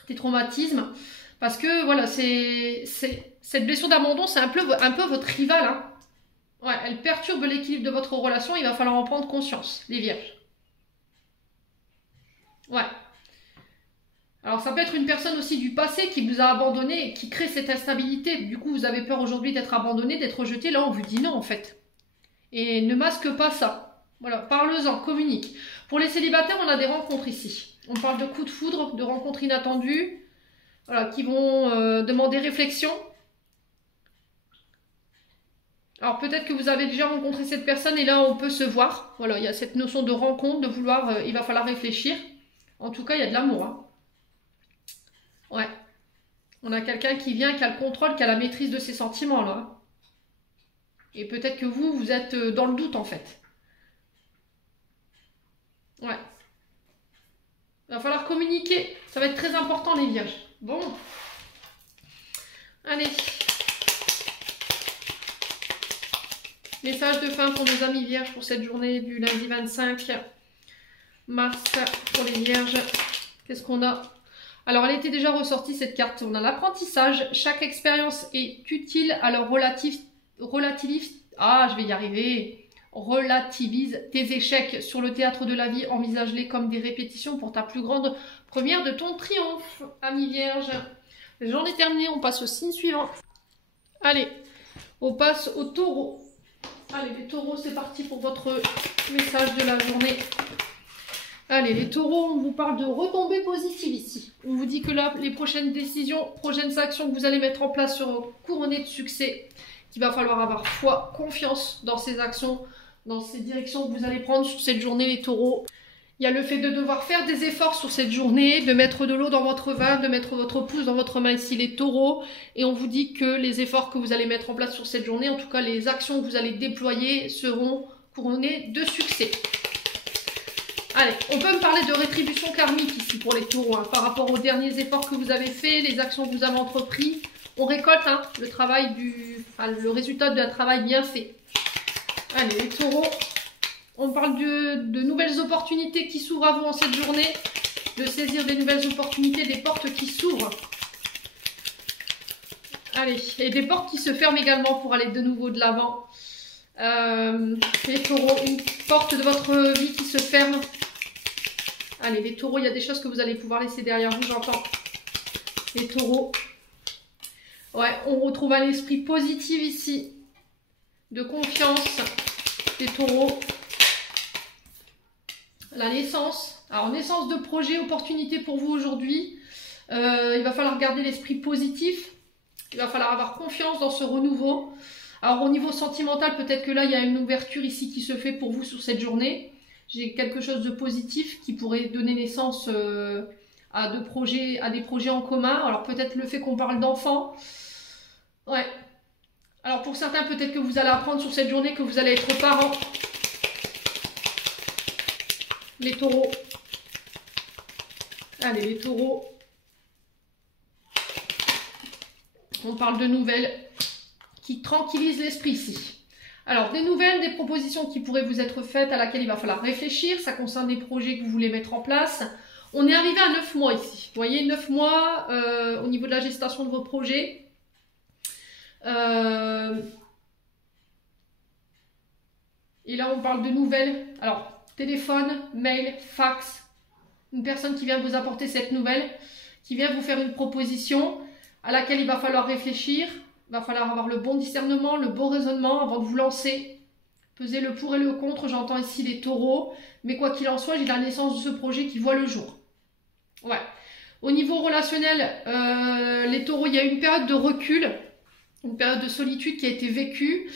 tes traumatismes. Parce que, voilà, cette blessure d'abandon, c'est un peu votre rival. Hein. Ouais, elle perturbe l'équilibre de votre relation. Il va falloir en prendre conscience, les vierges. Ouais. Alors, ça peut être une personne aussi du passé qui vous a abandonné, qui crée cette instabilité. Du coup, vous avez peur aujourd'hui d'être abandonné, d'être rejeté. Là, on vous dit non, en fait. Et ne masque pas ça. Voilà, parle-en, communique. Pour les célibataires, on a des rencontres ici. On parle de coups de foudre, de rencontres inattendues, voilà, qui vont demander réflexion. Alors peut-être que vous avez déjà rencontré cette personne et là on peut se voir. Voilà, il y a cette notion de rencontre, de vouloir, il va falloir réfléchir. En tout cas, il y a de l'amour. Hein. Ouais. On a quelqu'un qui vient, qui a le contrôle, qui a la maîtrise de ses sentiments là. Et peut-être que vous êtes dans le doute en fait. Ouais. Il va falloir communiquer. Ça va être très important les vierges. Bon. Allez. Message de fin pour nos amis vierges pour cette journée du lundi 25 mars pour les vierges. Qu'est-ce qu'on a? Alors, elle était déjà ressortie cette carte. On a l'apprentissage. Chaque expérience est utile. Alors, relativise. Ah, je vais y arriver. Relativise tes échecs sur le théâtre de la vie. Envisage-les comme des répétitions pour ta plus grande première de ton triomphe, ami vierge. J'en ai terminé. On passe au signe suivant. Allez, on passe au taureau. Allez, les taureaux, c'est parti pour votre message de la journée. Allez, les taureaux, on vous parle de retombées positives ici. On vous dit que là, les prochaines décisions, prochaines actions que vous allez mettre en place seront couronnées de succès. Qu'il va falloir avoir foi, confiance dans ces actions, dans ces directions que vous allez prendre sur cette journée, les taureaux. Il y a le fait de devoir faire des efforts sur cette journée, de mettre de l'eau dans votre vin, de mettre votre pouce dans votre main ici, les taureaux. Et on vous dit que les efforts que vous allez mettre en place sur cette journée, en tout cas les actions que vous allez déployer, seront couronnées de succès. Allez, on peut me parler de rétribution karmique ici pour les taureaux, hein, par rapport aux derniers efforts que vous avez faits, les actions que vous avez entrepris. On récolte hein, le résultat d'un travail bien fait. Allez, les taureaux. On parle de nouvelles opportunités qui s'ouvrent à vous en cette journée, de saisir des nouvelles opportunités, des portes qui s'ouvrent. Allez, et des portes qui se ferment également pour aller de nouveau de l'avant. Les taureaux, une porte de votre vie qui se ferme. Allez, les taureaux, il y a des choses que vous allez pouvoir laisser derrière vous, j'entends. Les taureaux. Ouais, on retrouve un esprit positif ici, de confiance. Les taureaux. La naissance, alors naissance de projet, opportunité pour vous aujourd'hui. Il va falloir garder l'esprit positif. Il va falloir avoir confiance dans ce renouveau. Alors au niveau sentimental, peut-être que là il y a une ouverture ici qui se fait pour vous sur cette journée. J'ai quelque chose de positif qui pourrait donner naissance à des projets en commun. Alors peut-être le fait qu'on parle d'enfants. Ouais. Alors pour certains, peut-être que vous allez apprendre sur cette journée que vous allez être parents. Les taureaux. Allez, les taureaux. On parle de nouvelles qui tranquillisent l'esprit ici. Alors, des nouvelles, des propositions qui pourraient vous être faites, à laquelle il va falloir réfléchir. Ça concerne des projets que vous voulez mettre en place. On est arrivé à 9 mois ici. Vous voyez, 9 mois au niveau de la gestation de vos projets. Et là, on parle de nouvelles. Alors, téléphone, mail, fax, une personne qui vient vous apporter cette nouvelle, qui vient vous faire une proposition à laquelle il va falloir réfléchir, il va falloir avoir le bon discernement, le bon raisonnement avant de vous lancer, peser le pour et le contre, j'entends ici les taureaux, mais quoi qu'il en soit, j'ai la naissance de ce projet qui voit le jour. Ouais. Au niveau relationnel, les taureaux, il y a une période de recul, une période de solitude qui a été vécue,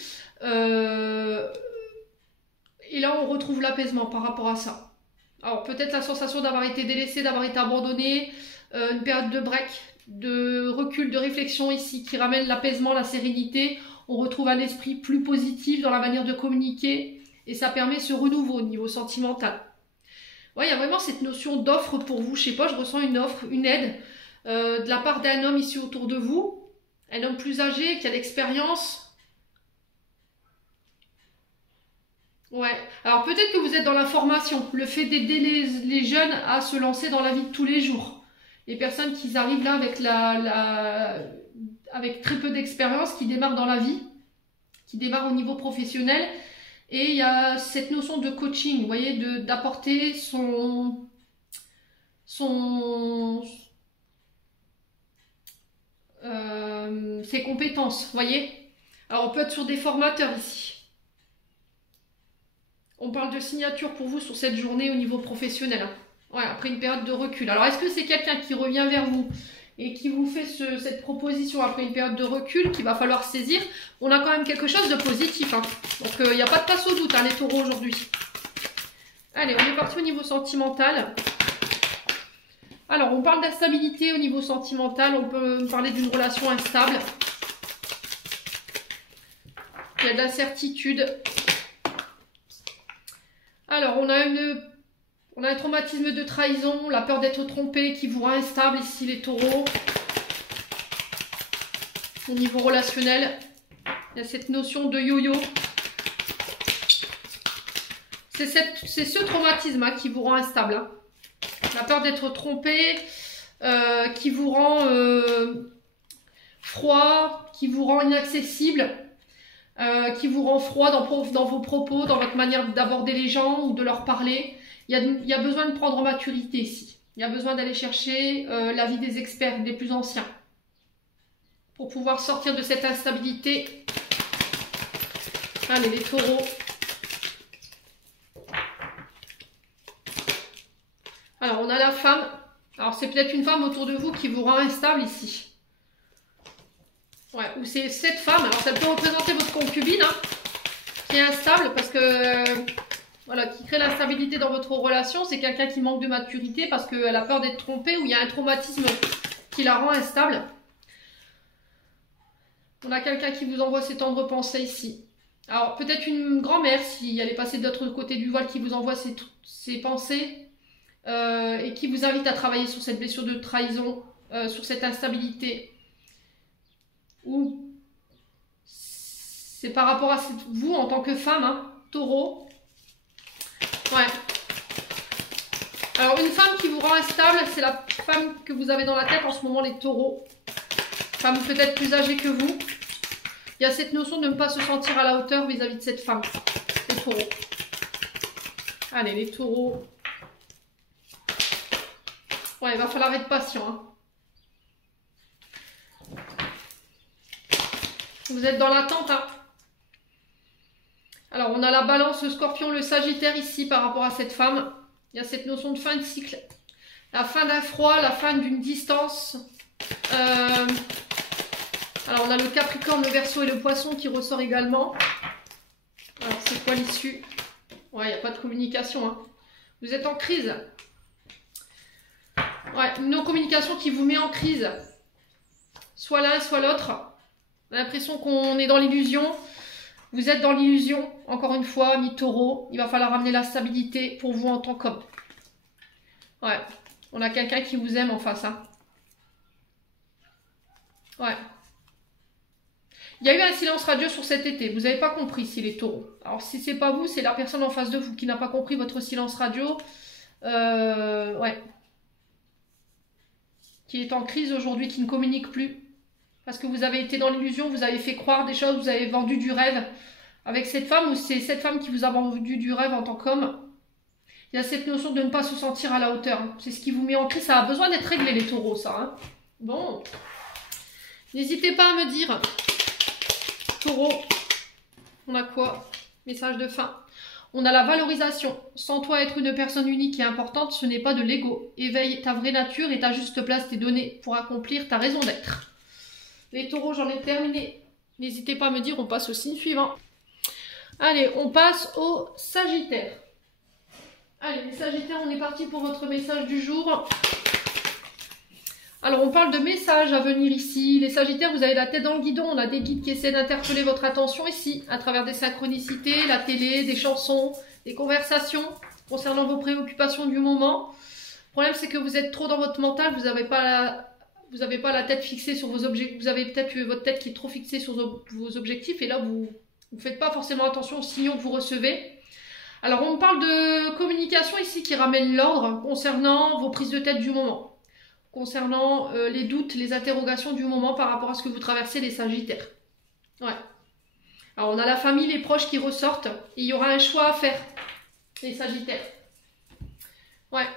et là, on retrouve l'apaisement par rapport à ça. Alors, peut-être la sensation d'avoir été délaissé, d'avoir été abandonné, une période de break, de recul, de réflexion ici, qui ramène l'apaisement, la sérénité. On retrouve un esprit plus positif dans la manière de communiquer, et ça permet ce renouveau au niveau sentimental. Ouais, il y a vraiment cette notion d'offre pour vous. Je sais pas, je ressens une offre, une aide. de la part d'un homme ici autour de vous, un homme plus âgé, qui a l'expérience. Ouais, alors peut-être que vous êtes dans la formation, le fait d'aider les jeunes à se lancer dans la vie de tous les jours. Les personnes qui arrivent là avec, avec très peu d'expérience, qui démarrent dans la vie, qui démarrent au niveau professionnel. Et il y a cette notion de coaching, vous voyez, d'apporter ses compétences, vous voyez. Alors on peut être sur des formateurs ici. On parle de signature pour vous sur cette journée au niveau professionnel. Hein. Ouais, après une période de recul. Alors est-ce que c'est quelqu'un qui revient vers vous et qui vous fait cette proposition après une période de recul qu'il va falloir saisir? On a quand même quelque chose de positif. Hein. Donc il n'y a pas de place au doute, hein, les taureaux aujourd'hui. Allez, on est parti au niveau sentimental. Alors, on parle d'instabilité au niveau sentimental. On peut parler d'une relation instable. Il y a de l'incertitude. Alors, on a un traumatisme de trahison, la peur d'être trompé qui vous rend instable ici, les taureaux. Au niveau relationnel, il y a cette notion de yo-yo. C'est ce traumatisme hein, qui vous rend instable. Hein. La peur d'être trompé, qui vous rend froid, qui vous rend inaccessible, qui vous rend froid dans vos propos, dans votre manière d'aborder les gens ou de leur parler. Il y a besoin de prendre en maturité ici. Il y a besoin d'aller chercher l'avis des experts, des plus anciens, pour pouvoir sortir de cette instabilité. Allez, les taureaux. Alors, on a la femme. Alors, c'est peut-être une femme autour de vous qui vous rend instable ici. Ouais, ou c'est cette femme. Alors, ça peut représenter votre concubine, hein, qui est instable parce que, voilà, qui crée l'instabilité dans votre relation. C'est quelqu'un qui manque de maturité parce qu'elle a peur d'être trompée ou il y a un traumatisme qui la rend instable. On a quelqu'un qui vous envoie ses tendres pensées ici. Alors, peut-être une grand-mère, si elle est passée de l'autre côté du voile, qui vous envoie ses pensées. Et qui vous invite à travailler sur cette blessure de trahison, sur cette instabilité. Ou c'est par rapport à vous en tant que femme, hein, taureau. Ouais. Alors une femme qui vous rend instable, c'est la femme que vous avez dans la tête en ce moment, les taureaux. Femme peut-être plus âgée que vous. Il y a cette notion de ne pas se sentir à la hauteur vis-à-vis de cette femme, les taureaux. Allez, les taureaux. Ouais, il va falloir être patient. Hein. Vous êtes dans l'attente. Hein. Alors, on a la balance, le scorpion, le sagittaire ici par rapport à cette femme. Il y a cette notion de fin de cycle. La fin d'un froid, la fin d'une distance. Alors, on a le capricorne, le verseau et le poisson qui ressort également. Alors, c'est quoi l'issue? Ouais, il n'y a pas de communication. Hein. Vous êtes en crise. Ouais, une non-communication qui vous met en crise. Soit l'un, soit l'autre. On a l'impression qu'on est dans l'illusion. Vous êtes dans l'illusion, encore une fois, mi-taureau. Il va falloir amener la stabilité pour vous en tant qu'homme. Ouais, on a quelqu'un qui vous aime en face. Hein. Ouais. Il y a eu un silence radieux sur cet été. Vous n'avez pas compris si les taureaux. Alors si c'est pas vous, c'est la personne en face de vous qui n'a pas compris votre silence radio. Ouais. Qui est en crise aujourd'hui, qui ne communique plus. Parce que vous avez été dans l'illusion, vous avez fait croire des choses, vous avez vendu du rêve avec cette femme, ou c'est cette femme qui vous a vendu du rêve en tant qu'homme. Il y a cette notion de ne pas se sentir à la hauteur. C'est ce qui vous met en crise. Ça a besoin d'être réglé, les taureaux, ça. Hein. Bon. N'hésitez pas à me dire. Taureau. On a quoi? Message de fin. On a la valorisation. Sans toi être une personne unique et importante, ce n'est pas de l'ego. Éveille ta vraie nature et ta juste place t'est donnée pour accomplir ta raison d'être. Les taureaux, j'en ai terminé. N'hésitez pas à me dire, on passe au signe suivant. Allez, on passe au Sagittaire. Allez, les Sagittaires, on est parti pour votre message du jour. Alors, on parle de messages à venir ici. Les Sagittaires, vous avez la tête dans le guidon. On a des guides qui essaient d'interpeller votre attention ici, à travers des synchronicités, la télé, des chansons, des conversations concernant vos préoccupations du moment. Le problème, c'est que vous êtes trop dans votre mental, vous n'avez pas vous n'avez pas la tête fixée sur vos objectifs, vous avez peut-être votre tête qui est trop fixée sur vos objectifs et là vous ne faites pas forcément attention aux signaux que vous recevez. Alors on parle de communication ici qui ramène l'ordre concernant vos prises de tête du moment, concernant les doutes, les interrogations du moment par rapport à ce que vous traversez, les Sagittaires. Ouais. Alors on a la famille, les proches qui ressortent et il y aura un choix à faire, les Sagittaires. Ouais.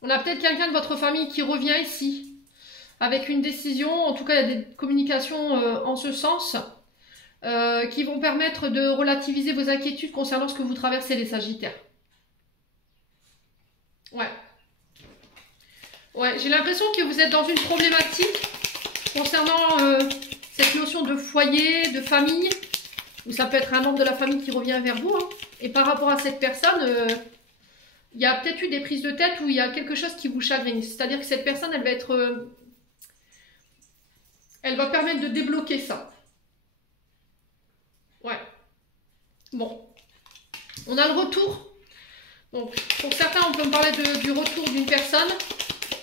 On a peut-être quelqu'un de votre famille qui revient ici avec une décision, en tout cas il y a des communications en ce sens, qui vont permettre de relativiser vos inquiétudes concernant ce que vous traversez, les Sagittaires. Ouais. Ouais, j'ai l'impression que vous êtes dans une problématique concernant cette notion de foyer, de famille, ou ça peut être un membre de la famille qui revient vers vous, hein. Et par rapport à cette personne... il y a peut-être eu des prises de tête où il y a quelque chose qui vous chagrine. C'est-à-dire que cette personne, elle va être... elle va permettre de débloquer ça. Ouais. Bon. On a le retour. Donc, pour certains, on peut me parler du retour d'une personne,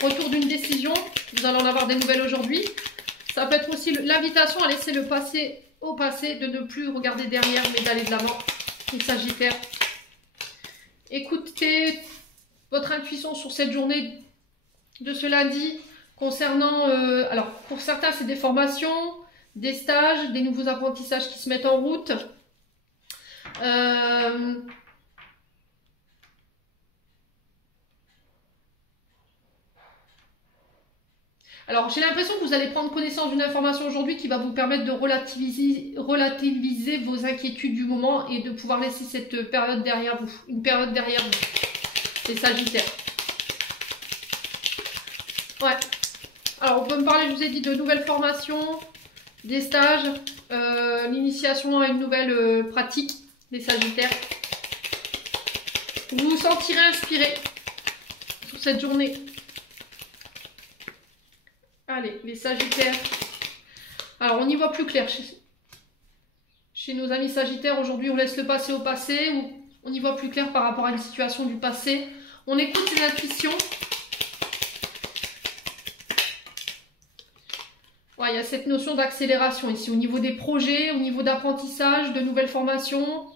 retour d'une décision. Vous allez en avoir des nouvelles aujourd'hui. Ça peut être aussi l'invitation à laisser le passé au passé, de ne plus regarder derrière, mais d'aller de l'avant. Les Sagittaires. Écoutez votre intuition sur cette journée de ce lundi concernant, alors pour certains c'est des formations, des stages, des nouveaux apprentissages qui se mettent en route. Alors j'ai l'impression que vous allez prendre connaissance d'une information aujourd'hui qui va vous permettre de relativiser vos inquiétudes du moment et de pouvoir laisser cette période derrière vous, une période derrière vous. Les Sagittaires. Ouais. Alors, on peut me parler, je vous ai dit, de nouvelles formations, des stages, l'initiation à une nouvelle pratique, les Sagittaires. Vous vous sentirez inspiré sur cette journée. Allez, les Sagittaires. Alors, on y voit plus clair chez nos amis Sagittaires. Aujourd'hui, on laisse le passé au passé ou on y voit plus clair par rapport à une situation du passé. On écoute ses intuitions. Ouais, il y a cette notion d'accélération ici au niveau des projets, au niveau d'apprentissage, de nouvelles formations,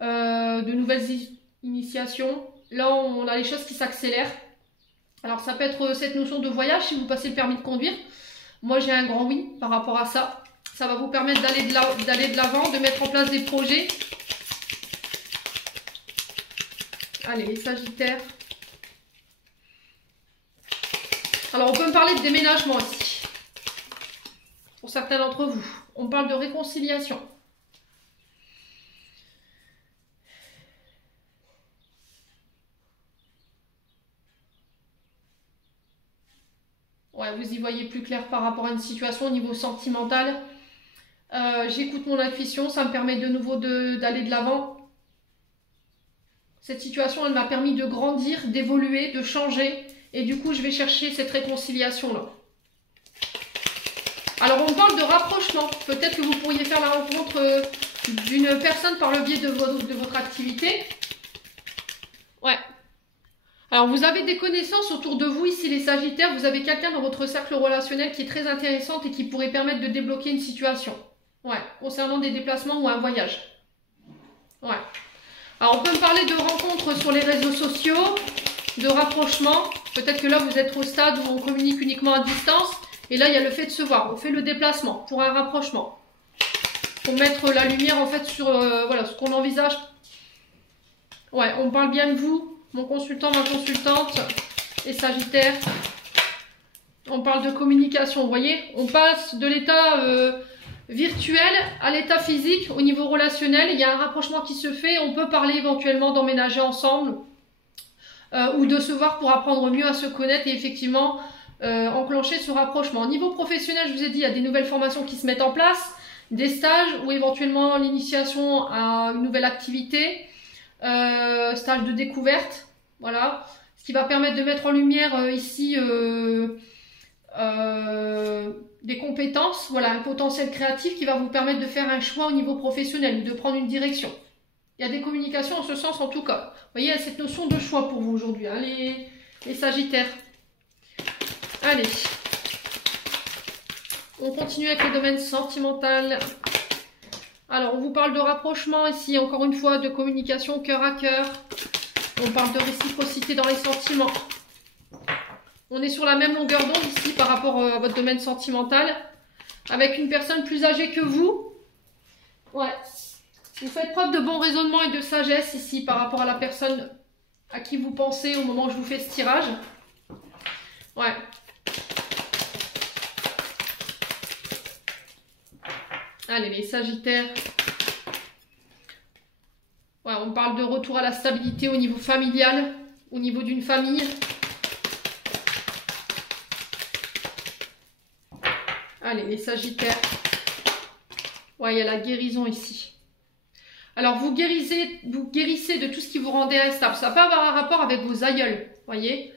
de nouvelles initiations. Là, on a les choses qui s'accélèrent. Alors, ça peut être cette notion de voyage si vous passez le permis de conduire. Moi, j'ai un grand oui par rapport à ça. Ça va vous permettre d'aller de l'avant, de mettre en place des projets. Allez, les Sagittaires. Alors, on peut me parler de déménagement aussi. Pour certains d'entre vous. On parle de réconciliation. Ouais, vous y voyez plus clair par rapport à une situation au niveau sentimental. J'écoute mon intuition, ça me permet de nouveau d'aller de l'avant. Cette situation, elle m'a permis de grandir, d'évoluer, de changer. Et du coup, je vais chercher cette réconciliation-là. Alors, on parle de rapprochement. Peut-être que vous pourriez faire la rencontre d'une personne par le biais de votre activité. Ouais. Alors, vous avez des connaissances autour de vous, ici les Sagittaires. Vous avez quelqu'un dans votre cercle relationnel qui est très intéressante et qui pourrait permettre de débloquer une situation. Ouais, concernant des déplacements ou un voyage. Ouais. Alors, on peut me parler de rencontres sur les réseaux sociaux, de rapprochement. Peut-être que là, vous êtes au stade où on communique uniquement à distance. Et là, il y a le fait de se voir. On fait le déplacement pour un rapprochement. Pour mettre la lumière, en fait, sur voilà, ce qu'on envisage. Ouais, on parle bien de vous, mon consultant, ma consultante, et Sagittaire. On parle de communication, vous voyez. On passe de l'état virtuel à l'état physique au niveau relationnel. Il y a un rapprochement qui se fait. On peut parler éventuellement d'emménager ensemble. Ou de se voir pour apprendre mieux à se connaître et effectivement enclencher ce rapprochement. Au niveau professionnel, je vous ai dit, il y a des nouvelles formations qui se mettent en place, des stages ou éventuellement l'initiation à une nouvelle activité, stage de découverte, voilà, ce qui va permettre de mettre en lumière ici des compétences, voilà, un potentiel créatif qui va vous permettre de faire un choix au niveau professionnel, de prendre une direction. Il y a des communications en ce sens en tout cas. Vous voyez, il y a cette notion de choix pour vous aujourd'hui, hein, les Sagittaires. Allez. On continue avec le domaine sentimental. Alors, on vous parle de rapprochement ici, encore une fois, de communication cœur à cœur. On parle de réciprocité dans les sentiments. On est sur la même longueur d'onde ici par rapport à votre domaine sentimental. Avec une personne plus âgée que vous. Ouais. Vous faites preuve de bon raisonnement et de sagesse ici par rapport à la personne à qui vous pensez au moment où je vous fais ce tirage. Ouais. Allez, les Sagittaires. Ouais, on parle de retour à la stabilité au niveau familial, au niveau d'une famille. Allez, les Sagittaires. Ouais, il y a la guérison ici. Alors, vous guérissez de tout ce qui vous rendait instable. Ça peut avoir un rapport avec vos aïeuls, voyez.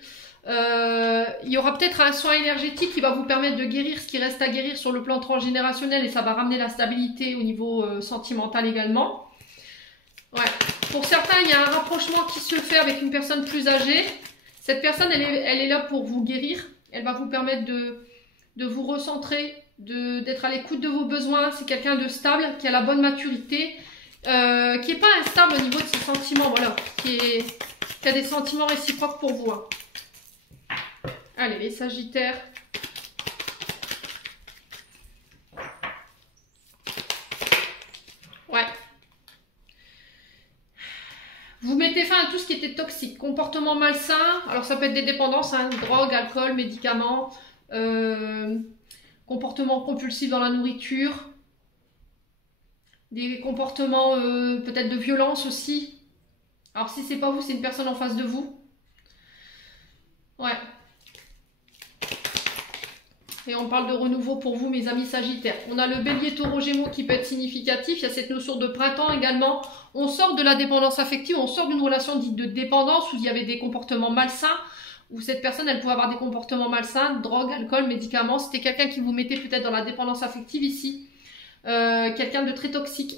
Il y aura peut-être un soin énergétique qui va vous permettre de guérir ce qui reste à guérir sur le plan transgénérationnel et ça va ramener la stabilité au niveau sentimental également. Ouais. Pour certains, il y a un rapprochement qui se fait avec une personne plus âgée. Cette personne, elle est là pour vous guérir. Elle va vous permettre de vous recentrer, d'être à l'écoute de vos besoins. C'est quelqu'un de stable, qui a la bonne maturité, qui n'est pas instable au niveau de ses sentiments, voilà, qui a des sentiments réciproques pour vous. Hein. Allez, les Sagittaires. Ouais. Vous mettez fin à tout ce qui était toxique. Comportement malsain. Alors, ça peut être des dépendances, hein, drogue, alcool, médicaments. Comportement compulsif dans la nourriture. Des comportements peut-être de violence aussi. Alors, si c'est pas vous, c'est une personne en face de vous. Ouais. Et on parle de renouveau pour vous, mes amis Sagittaires. On a le Bélier, Taureau, Gémeaux qui peut être significatif. Il y a cette notion de printemps également. On sort de la dépendance affective, on sort d'une relation dite de dépendance où il y avait des comportements malsains, où cette personne, elle pouvait avoir des comportements malsains, drogue, alcool, médicaments. C'était quelqu'un qui vous mettait peut-être dans la dépendance affective ici. Quelqu'un de très toxique.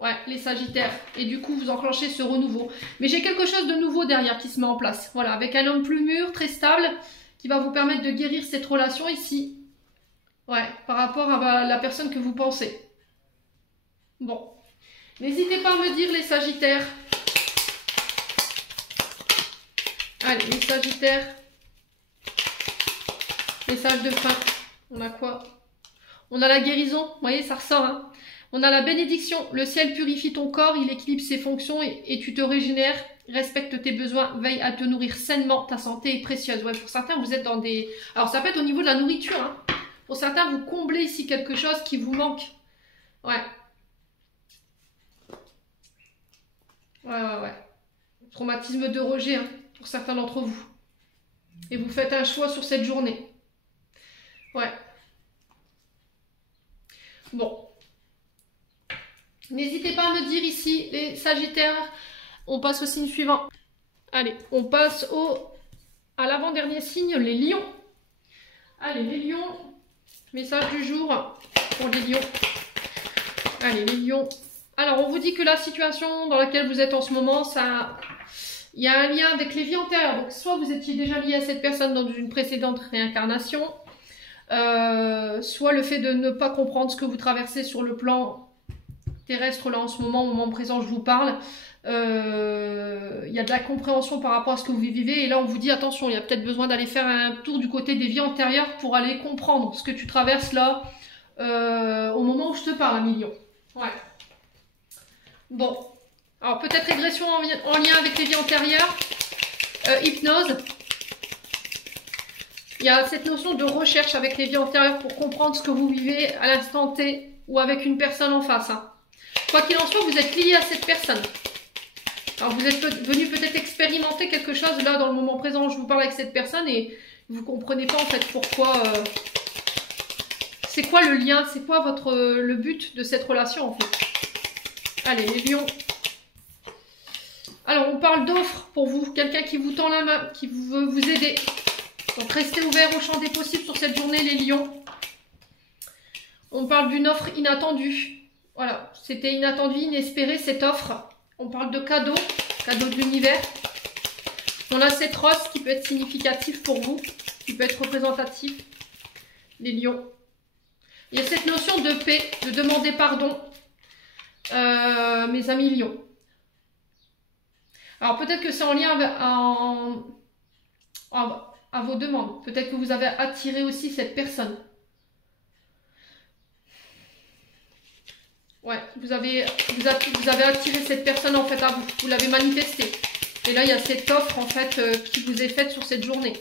Ouais, les Sagittaires. Et du coup, vous enclenchez ce renouveau. Mais j'ai quelque chose de nouveau derrière qui se met en place. Voilà, avec un homme plus mûr, très stable, qui va vous permettre de guérir cette relation ici. Ouais, par rapport à la personne que vous pensez. Bon. N'hésitez pas à me dire, les Sagittaires. Allez, les Sagittaires. Message de fin. On a quoi? On a la guérison. Vous voyez, ça ressort, hein. On a la bénédiction. Le ciel purifie ton corps, il équilibre ses fonctions et tu te régénères. Respecte tes besoins, veille à te nourrir sainement, ta santé est précieuse. Ouais, pour certains, vous êtes dans des... Alors, ça peut être au niveau de la nourriture. Hein. Pour certains, vous comblez ici quelque chose qui vous manque. Ouais. Ouais. Traumatisme de rejet, hein, pour certains d'entre vous. Et vous faites un choix sur cette journée. Ouais. Bon. N'hésitez pas à me dire ici, les Sagittaires. On passe au signe suivant. Allez, on passe à l'avant-dernier signe, les lions. Allez, les lions. Message du jour pour les lions. Allez, les lions. Alors, on vous dit que la situation dans laquelle vous êtes en ce moment, il y a un lien avec les vies antérieures. Donc, soit vous étiez déjà lié à cette personne dans une précédente réincarnation, soit le fait de ne pas comprendre ce que vous traversez sur le plan terrestre, là, en ce moment, au moment présent, je vous parle. Il y a de la compréhension par rapport à ce que vous vivez et là on vous dit attention, il y a peut-être besoin d'aller faire un tour du côté des vies antérieures pour aller comprendre ce que tu traverses là au moment où je te parle, Million. Ouais. Bon, alors peut-être régression en lien avec les vies antérieures, hypnose. Il y a cette notion de recherche avec les vies antérieures pour comprendre ce que vous vivez à l'instant T ou avec une personne en face. Hein. Quoi qu'il en soit, vous êtes lié à cette personne. Alors vous êtes venu peut-être expérimenter quelque chose là dans le moment présent où je vous parle avec cette personne et vous comprenez pas en fait pourquoi, c'est quoi le lien, c'est quoi le but de cette relation en fait. Allez les lions. Alors on parle d'offres pour vous, quelqu'un qui vous tend la main, qui veut vous aider. Donc restez ouverts au champ des possibles sur cette journée les lions. On parle d'une offre inattendue. Voilà, c'était inattendu, inespéré cette offre. On parle de cadeaux, cadeaux de l'univers. On a cette rose qui peut être significatif pour vous, qui peut être représentatif. Les lions. Il y a cette notion de paix, de demander pardon, mes amis lions. Alors peut-être que c'est en lien avec, à vos demandes. Peut-être que vous avez attiré aussi cette personne. Ouais, vous avez attiré cette personne en fait à vous. Vous l'avez manifesté. Et là, il y a cette offre en fait qui vous est faite sur cette journée.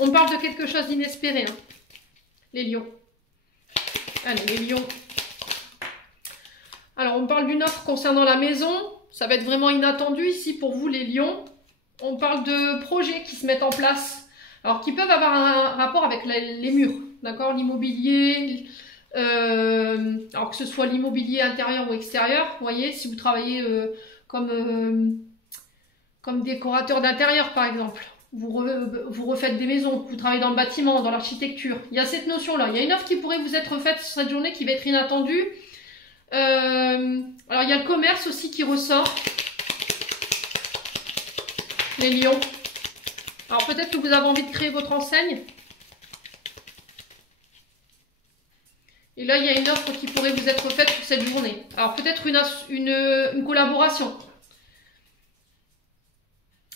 On parle de quelque chose d'inespéré, hein, les lions. Allez, les lions. Alors, on parle d'une offre concernant la maison. Ça va être vraiment inattendu ici pour vous, les lions. On parle de projets qui se mettent en place. Alors, qui peuvent avoir un rapport avec les murs. D'accord? L'immobilier. Alors, que ce soit l'immobilier intérieur ou extérieur. Vous voyez, si vous travaillez comme décorateur d'intérieur, par exemple. Vous refaites des maisons, vous travaillez dans le bâtiment, dans l'architecture. Il y a cette notion-là. Il y a une offre qui pourrait vous être faite sur cette journée qui va être inattendue. Alors, il y a le commerce aussi qui ressort. Les lions. Alors, peut-être que vous avez envie de créer votre enseigne. Et là, il y a une offre qui pourrait vous être faite sur cette journée. Alors, peut-être une collaboration.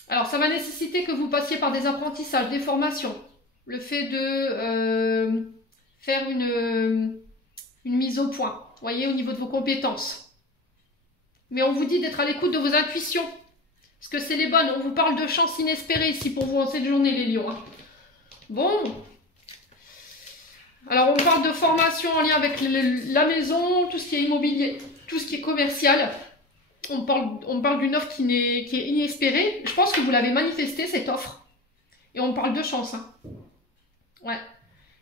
Alors, ça va nécessiter que vous passiez par des apprentissages, des formations. Le fait de faire une mise au point, vous voyez, au niveau de vos compétences. Mais on vous dit d'être à l'écoute de vos intuitions. Parce que c'est les bonnes. On vous parle de chances inespérées ici pour vous en cette journée, les lions. Hein. Bon. Alors, on parle de formation en lien avec la maison, tout ce qui est immobilier, tout ce qui est commercial. On parle d'une offre qui est inespérée. Je pense que vous l'avez manifestée, cette offre. Et on parle de chance. Hein. Ouais.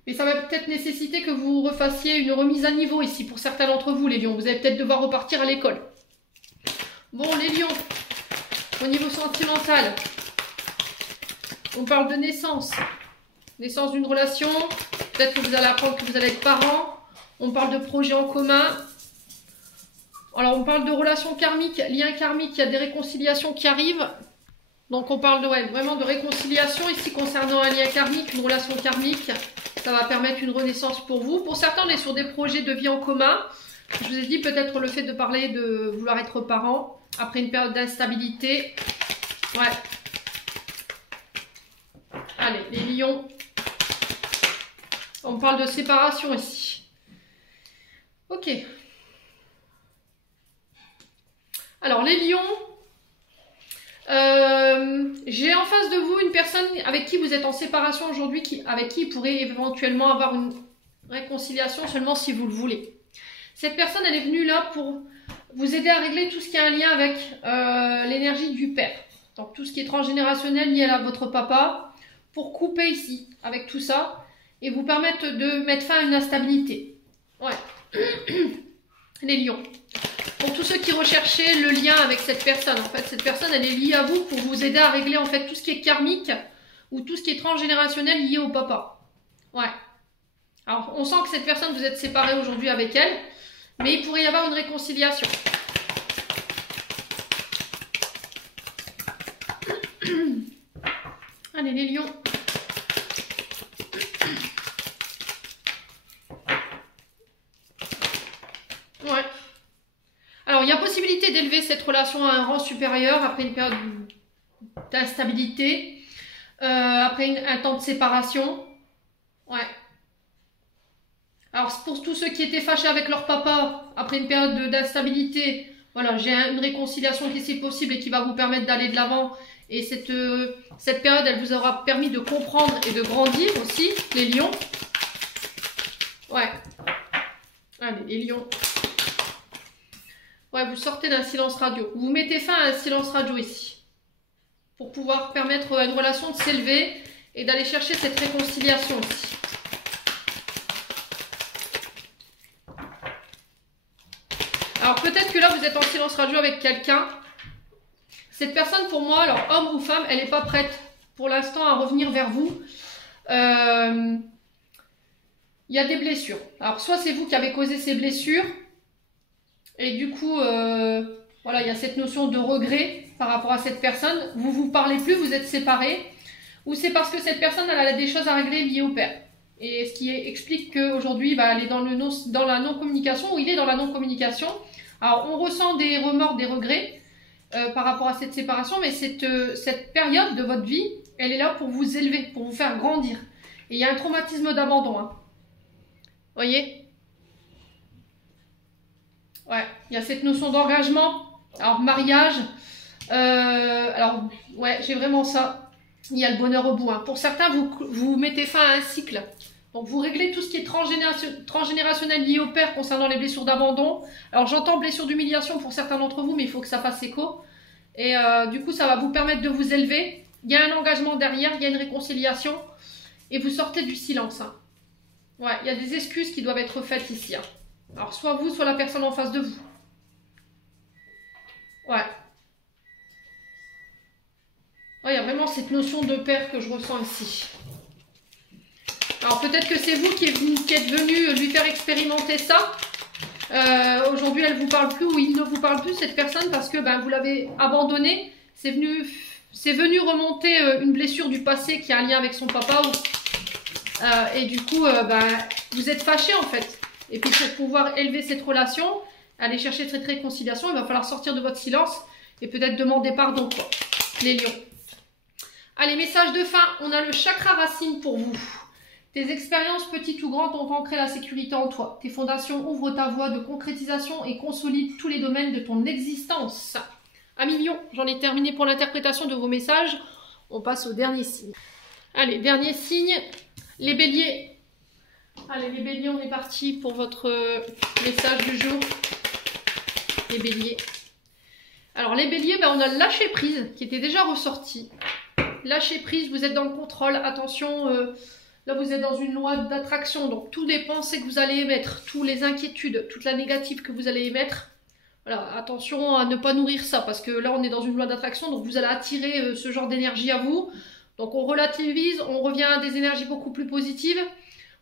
Mais ça va peut-être nécessiter que vous refassiez une remise à niveau ici pour certains d'entre vous, les lions. Vous allez peut-être devoir repartir à l'école. Bon, les lions, au niveau sentimental, on parle de naissance. Naissance d'une relation. Peut-être que vous allez apprendre que vous allez être parents. On parle de projets en commun. Alors, on parle de relations karmiques, liens karmiques, il y a des réconciliations qui arrivent. Donc, on parle vraiment de réconciliation ici concernant un lien karmique, une relation karmique. Ça va permettre une renaissance pour vous. Pour certains, on est sur des projets de vie en commun. Je vous ai dit peut-être le fait de parler de vouloir être parent après une période d'instabilité. Ouais. Allez, les lions. On parle de séparation ici. Ok. Alors, les lions, j'ai en face de vous une personne avec qui vous êtes en séparation aujourd'hui, avec qui il pourrait éventuellement avoir une réconciliation seulement si vous le voulez. Cette personne, elle est venue là pour vous aider à régler tout ce qui a un lien avec l'énergie du père. Donc, tout ce qui est transgénérationnel lié à votre papa, pour couper ici avec tout ça et vous permettre de mettre fin à une instabilité. Ouais. Les lions. Pour tous ceux qui recherchaient le lien avec cette personne, en fait, cette personne, elle est liée à vous pour vous aider à régler en fait tout ce qui est karmique ou tout ce qui est transgénérationnel lié au papa. Ouais. Alors, on sent que cette personne, vous êtes séparés aujourd'hui avec elle, mais il pourrait y avoir une réconciliation. Allez, les lions. Ouais. Alors, il y a possibilité d'élever cette relation à un rang supérieur après une période d'instabilité, après un temps de séparation. Ouais. Alors, pour tous ceux qui étaient fâchés avec leur papa après une période d'instabilité, voilà, j'ai une réconciliation qui est possible et qui va vous permettre d'aller de l'avant. Et cette période, elle vous aura permis de comprendre et de grandir aussi, les lions. Ouais. Allez, les lions. Ouais, vous sortez d'un silence radio. Vous mettez fin à un silence radio ici. Pour pouvoir permettre à une relation de s'élever et d'aller chercher cette réconciliation ici. Alors peut-être que là, vous êtes en silence radio avec quelqu'un. Cette personne, pour moi, alors homme ou femme, elle n'est pas prête pour l'instant à revenir vers vous. Il y a des blessures. Alors soit c'est vous qui avez causé ces blessures. Et du coup, voilà, il y a cette notion de regret par rapport à cette personne. Vous vous parlez plus, vous êtes séparés. Ou c'est parce que cette personne, elle a des choses à régler liées au père. Et ce qui explique qu'aujourd'hui, elle est dans la non-communication, ou il est dans la non-communication. Alors, on ressent des remords, des regrets par rapport à cette séparation, mais cette période de votre vie, elle est là pour vous élever, pour vous faire grandir. Et il y a un traumatisme d'abandon. Hein. Voyez? Ouais, il y a cette notion d'engagement. Alors, mariage. Alors, ouais, j'ai vraiment ça. Il y a le bonheur au bout. Hein. Pour certains, vous mettez fin à un cycle. Donc, vous réglez tout ce qui est transgénérationnel lié au père concernant les blessures d'abandon. Alors, j'entends blessures d'humiliation pour certains d'entre vous, mais il faut que ça fasse écho. Et du coup, ça va vous permettre de vous élever. Il y a un engagement derrière, il y a une réconciliation. Et vous sortez du silence. Hein. Ouais, il y a des excuses qui doivent être faites ici. Hein. Alors, soit vous, soit la personne en face de vous. Ouais. Ouais, il y a vraiment cette notion de père que je ressens ici. Alors, peut-être que c'est vous qui êtes venu lui faire expérimenter ça. Aujourd'hui, elle ne vous parle plus ou il ne vous parle plus, cette personne, parce que vous l'avez abandonné. C'est venu remonter une blessure du passé qui a un lien avec son papa. Et du coup, vous êtes fâché en fait. Et puis pour pouvoir élever cette relation, aller chercher cette réconciliation, il va falloir sortir de votre silence et peut-être demander pardon, quoi. Les lions. Allez, message de fin. On a le chakra racine pour vous. Tes expériences, petites ou grandes, ont ancré la sécurité en toi. Tes fondations ouvrent ta voie de concrétisation et consolident tous les domaines de ton existence. Amis lions, j'en ai terminé pour l'interprétation de vos messages. On passe au dernier signe. Allez, dernier signe. Les béliers. Allez, les béliers, on est parti pour votre message du jour. Les béliers. Alors, les béliers, on a le lâcher prise qui était déjà ressorti. Lâcher prise, vous êtes dans le contrôle. Attention, là, vous êtes dans une loi d'attraction. Donc, toutes les pensées que vous allez émettre, toutes les inquiétudes, toute la négative que vous allez émettre. Voilà, attention à ne pas nourrir ça parce que là, on est dans une loi d'attraction. Donc, vous allez attirer ce genre d'énergie à vous. Donc, on relativise, on revient à des énergies beaucoup plus positives.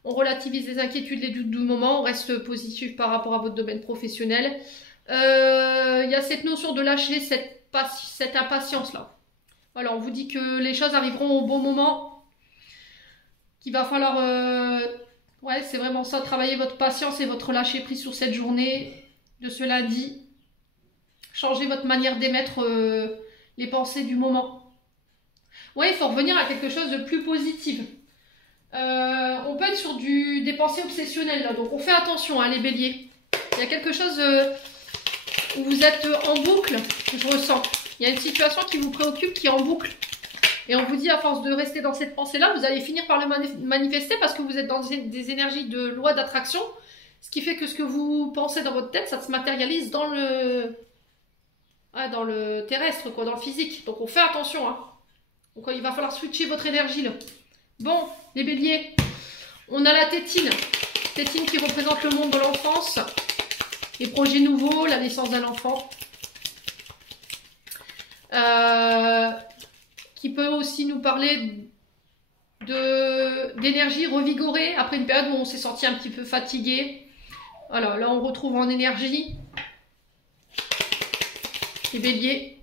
On relativise les inquiétudes, les doutes du moment, on reste positif par rapport à votre domaine professionnel. Il y a cette notion de lâcher cette impatience-là. Voilà, on vous dit que les choses arriveront au bon moment, qu'il va falloir... ouais, c'est vraiment ça, travailler votre patience et votre lâcher-prise sur cette journée de ce lundi. Changer votre manière d'émettre les pensées du moment. Ouais, il faut revenir à quelque chose de plus positif. On peut être sur des pensées obsessionnelles là, donc on fait attention les béliers. Il y a quelque chose où vous êtes en boucle, je ressens. Il y a une situation qui vous préoccupe, qui est en boucle. Et on vous dit à force de rester dans cette pensée là, vous allez finir par le manifester parce que vous êtes dans des énergies de loi d'attraction. Ce qui fait que ce que vous pensez dans votre tête, ça se matérialise dans le terrestre, quoi, dans le physique. Donc on fait attention. Hein. Donc il va falloir switcher votre énergie là. Bon, les béliers, on a la tétine. Tétine qui représente le monde de l'enfance, les projets nouveaux, la naissance d'un enfant. Qui peut aussi nous parler d'énergie revigorée après une période où on s'est senti un petit peu fatigué. Voilà, là on retrouve en énergie. Les béliers.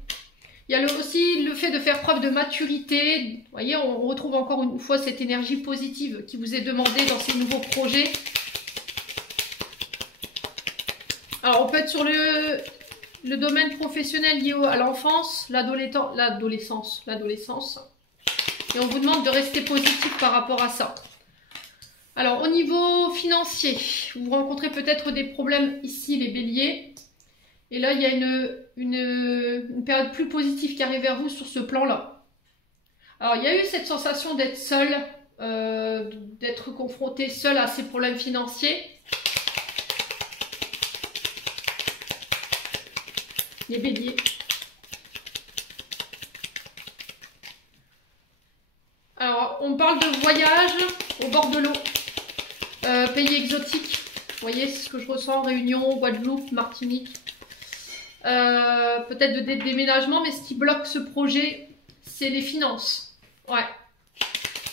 Il y a aussi le fait de faire preuve de maturité. Vous voyez, on retrouve encore une fois cette énergie positive qui vous est demandée dans ces nouveaux projets. Alors, on peut être sur le domaine professionnel lié à l'enfance, l'adolescence. Et on vous demande de rester positif par rapport à ça. Alors, au niveau financier, vous rencontrez peut-être des problèmes ici, les béliers. Et là, il y a une période plus positive qui arrive vers vous sur ce plan-là. Alors, il y a eu cette sensation d'être seul, d'être confronté seul à ces problèmes financiers. Les béliers. Alors, on parle de voyage au bord de l'eau. Pays exotiques. Vous voyez, c'est ce que je ressens. Réunion, Guadeloupe, Martinique. Peut-être de déménagement, mais ce qui bloque ce projet, c'est les finances. Ouais.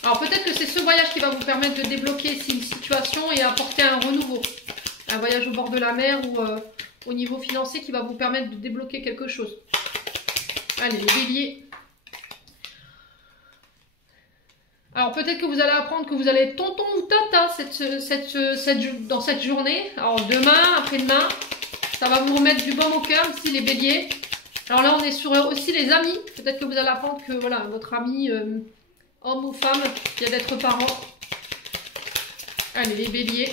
Alors peut-être que c'est ce voyage qui va vous permettre de débloquer une situation et apporter un renouveau. Un voyage au bord de la mer ou au niveau financier qui va vous permettre de débloquer quelque chose. Allez, les béliers. Alors peut-être que vous allez apprendre que vous allez être tonton ou tata dans cette journée. Alors demain, après-demain, ça va vous remettre du baume au cœur ici les béliers. Alors là on est sur aussi les amis. Peut-être que vous allez apprendre que voilà, votre ami, homme ou femme, vient d'être parent. Allez les béliers.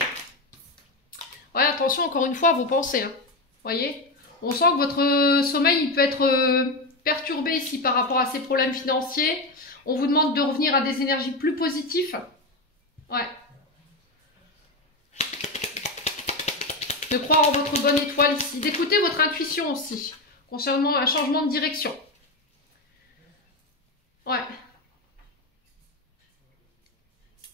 Ouais, attention encore une fois à vos pensées. Hein. Voyez, on sent que votre sommeil il peut être perturbé ici par rapport à ces problèmes financiers. On vous demande de revenir à des énergies plus positives. Ouais. De croire en votre bonne étoile ici. D'écouter votre intuition aussi. Concernant un changement de direction. Ouais.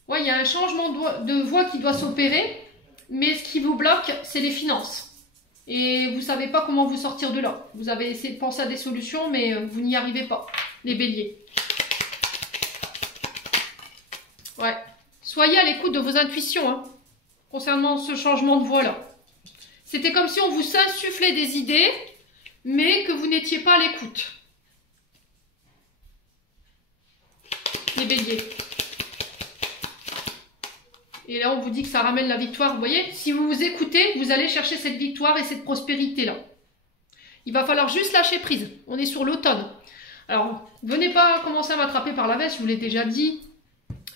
Ouais, il y a un changement de voie qui doit s'opérer. Mais ce qui vous bloque, c'est les finances. Et vous ne savez pas comment vous sortir de là. Vous avez essayé de penser à des solutions, mais vous n'y arrivez pas. Les béliers. Ouais. Soyez à l'écoute de vos intuitions hein, concernant ce changement de voie-là. C'était comme si on vous insufflait des idées, mais que vous n'étiez pas à l'écoute. Les béliers. Et là, on vous dit que ça ramène la victoire. Vous voyez, si vous vous écoutez, vous allez chercher cette victoire et cette prospérité-là. Il va falloir juste lâcher prise. On est sur l'automne. Alors, venez pas commencer à m'attraper par la veste, je vous l'ai déjà dit.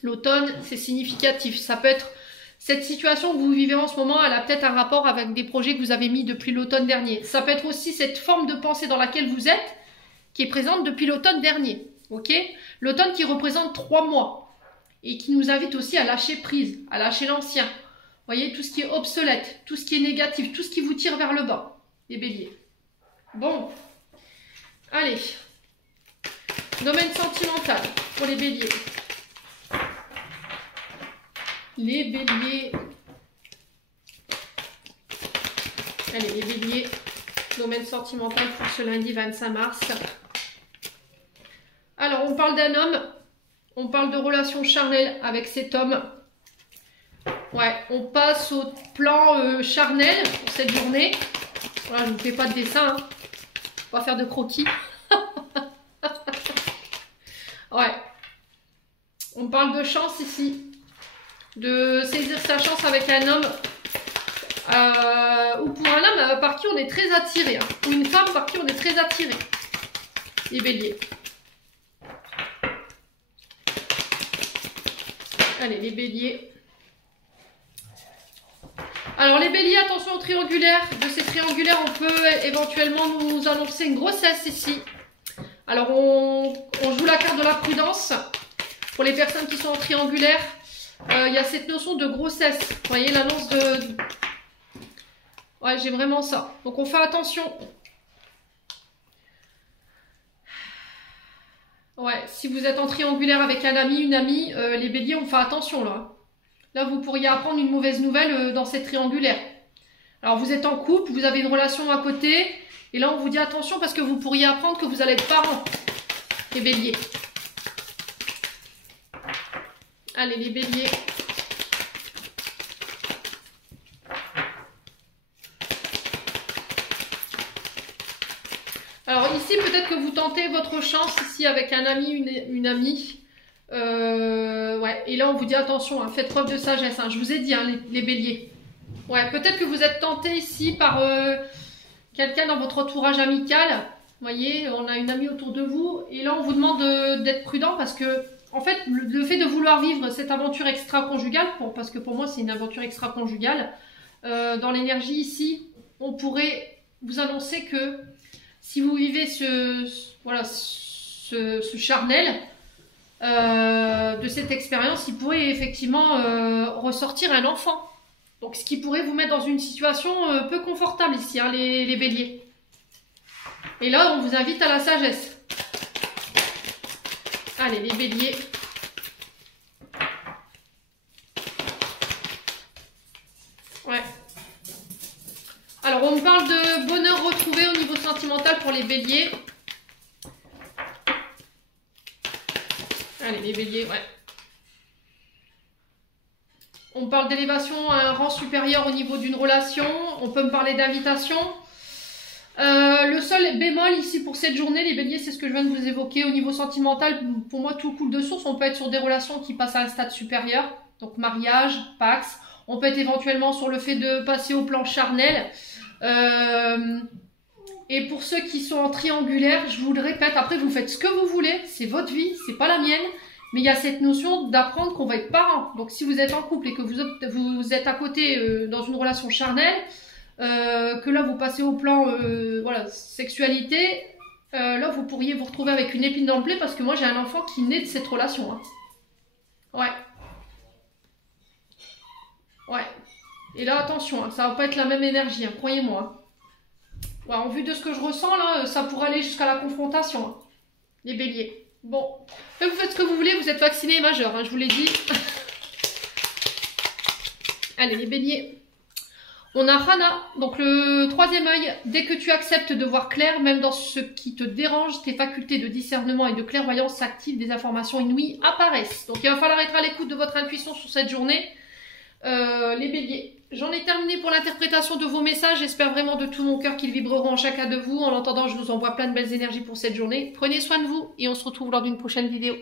L'automne, c'est significatif. Ça peut être cette situation que vous vivez en ce moment, elle a peut-être un rapport avec des projets que vous avez mis depuis l'automne dernier. Ça peut être aussi cette forme de pensée dans laquelle vous êtes, qui est présente depuis l'automne dernier. Ok ? L'automne qui représente 3 mois et qui nous invite aussi à lâcher prise, à lâcher l'ancien. Vous voyez, tout ce qui est obsolète, tout ce qui est négatif, tout ce qui vous tire vers le bas, les béliers. Bon, allez. Domaine sentimental pour les béliers. Les béliers. Allez, les béliers. Domaine sentimental pour ce lundi 25 mars. Alors, on parle d'un homme. On parle de relation charnelle avec cet homme. Ouais, on passe au plan charnel pour cette journée. Voilà, je ne vous fais pas de dessin. Hein. On va faire de croquis. Ouais. On parle de chance ici. De saisir sa chance avec un homme ou pour un homme par qui on est très attiré, hein, ou une femme par qui on est très attiré. Les béliers. Allez, les béliers. Alors les béliers, attention au triangulaire. De ces triangulaires, on peut éventuellement nous annoncer une grossesse ici. Alors on joue la carte de la prudence. Pour les personnes qui sont en triangulaire, il y a cette notion de grossesse. Vous voyez l'annonce de... Ouais, j'ai vraiment ça. Donc on fait attention. Ouais, si vous êtes en triangulaire avec un ami, une amie, les béliers, on fait attention là. Là, vous pourriez apprendre une mauvaise nouvelle dans cette triangulaire. Alors vous êtes en couple, vous avez une relation à côté, et là on vous dit attention parce que vous pourriez apprendre que vous allez être parents, les béliers. Allez, les béliers. Alors ici, peut-être que vous tentez votre chance ici avec un ami, une amie. Ouais, et là on vous dit attention, hein, faites preuve de sagesse. Hein, je vous ai dit, hein, les béliers. Ouais, peut-être que vous êtes tenté ici par quelqu'un dans votre entourage amical. Vous voyez, on a une amie autour de vous. Et là on vous demande d'être prudent parce que en fait, le fait de vouloir vivre cette aventure extra-conjugale, parce que pour moi c'est une aventure extra-conjugale, dans l'énergie ici, on pourrait vous annoncer que si vous vivez ce charnel de cette expérience, il pourrait effectivement ressortir un enfant. Donc ce qui pourrait vous mettre dans une situation peu confortable ici, hein, les béliers. Et là, on vous invite à la sagesse. Allez, les béliers. Ouais. Alors, on me parle de bonheur retrouvé au niveau sentimental pour les béliers. Allez, les béliers, ouais. On parle d'élévation à un rang supérieur au niveau d'une relation. On peut me parler d'invitation. Le seul bémol ici pour cette journée, les béliers, c'est ce que je viens de vous évoquer. Au niveau sentimental, pour moi, tout coule de source. On peut être sur des relations qui passent à un stade supérieur, donc mariage, pax. On peut être éventuellement sur le fait de passer au plan charnel. Et pour ceux qui sont en triangulaire, je vous le répète, après vous faites ce que vous voulez, c'est votre vie, c'est pas la mienne. Mais il y a cette notion d'apprendre qu'on va être parent. Donc si vous êtes en couple et que vous êtes à côté dans une relation charnelle, que là vous passez au plan voilà, sexualité, là vous pourriez vous retrouver avec une épine dans le plaid parce que moi j'ai un enfant qui naît de cette relation. Hein. Ouais. Ouais. Et là attention, hein, ça va pas être la même énergie, hein, croyez-moi. Ouais, en vue de ce que je ressens là, ça pourrait aller jusqu'à la confrontation. Hein. Les béliers. Bon, là, vous faites ce que vous voulez, vous êtes vaccinés et majeurs, hein, je vous l'ai dit. Allez les béliers. On a Rana, donc le troisième œil. Dès que tu acceptes de voir clair, même dans ce qui te dérange, tes facultés de discernement et de clairvoyance s'activent, des informations inouïes apparaissent. Donc il va falloir être à l'écoute de votre intuition sur cette journée. Les béliers. J'en ai terminé pour l'interprétation de vos messages. J'espère vraiment de tout mon cœur qu'ils vibreront en chacun de vous. En l'entendant, je vous envoie plein de belles énergies pour cette journée. Prenez soin de vous et on se retrouve lors d'une prochaine vidéo.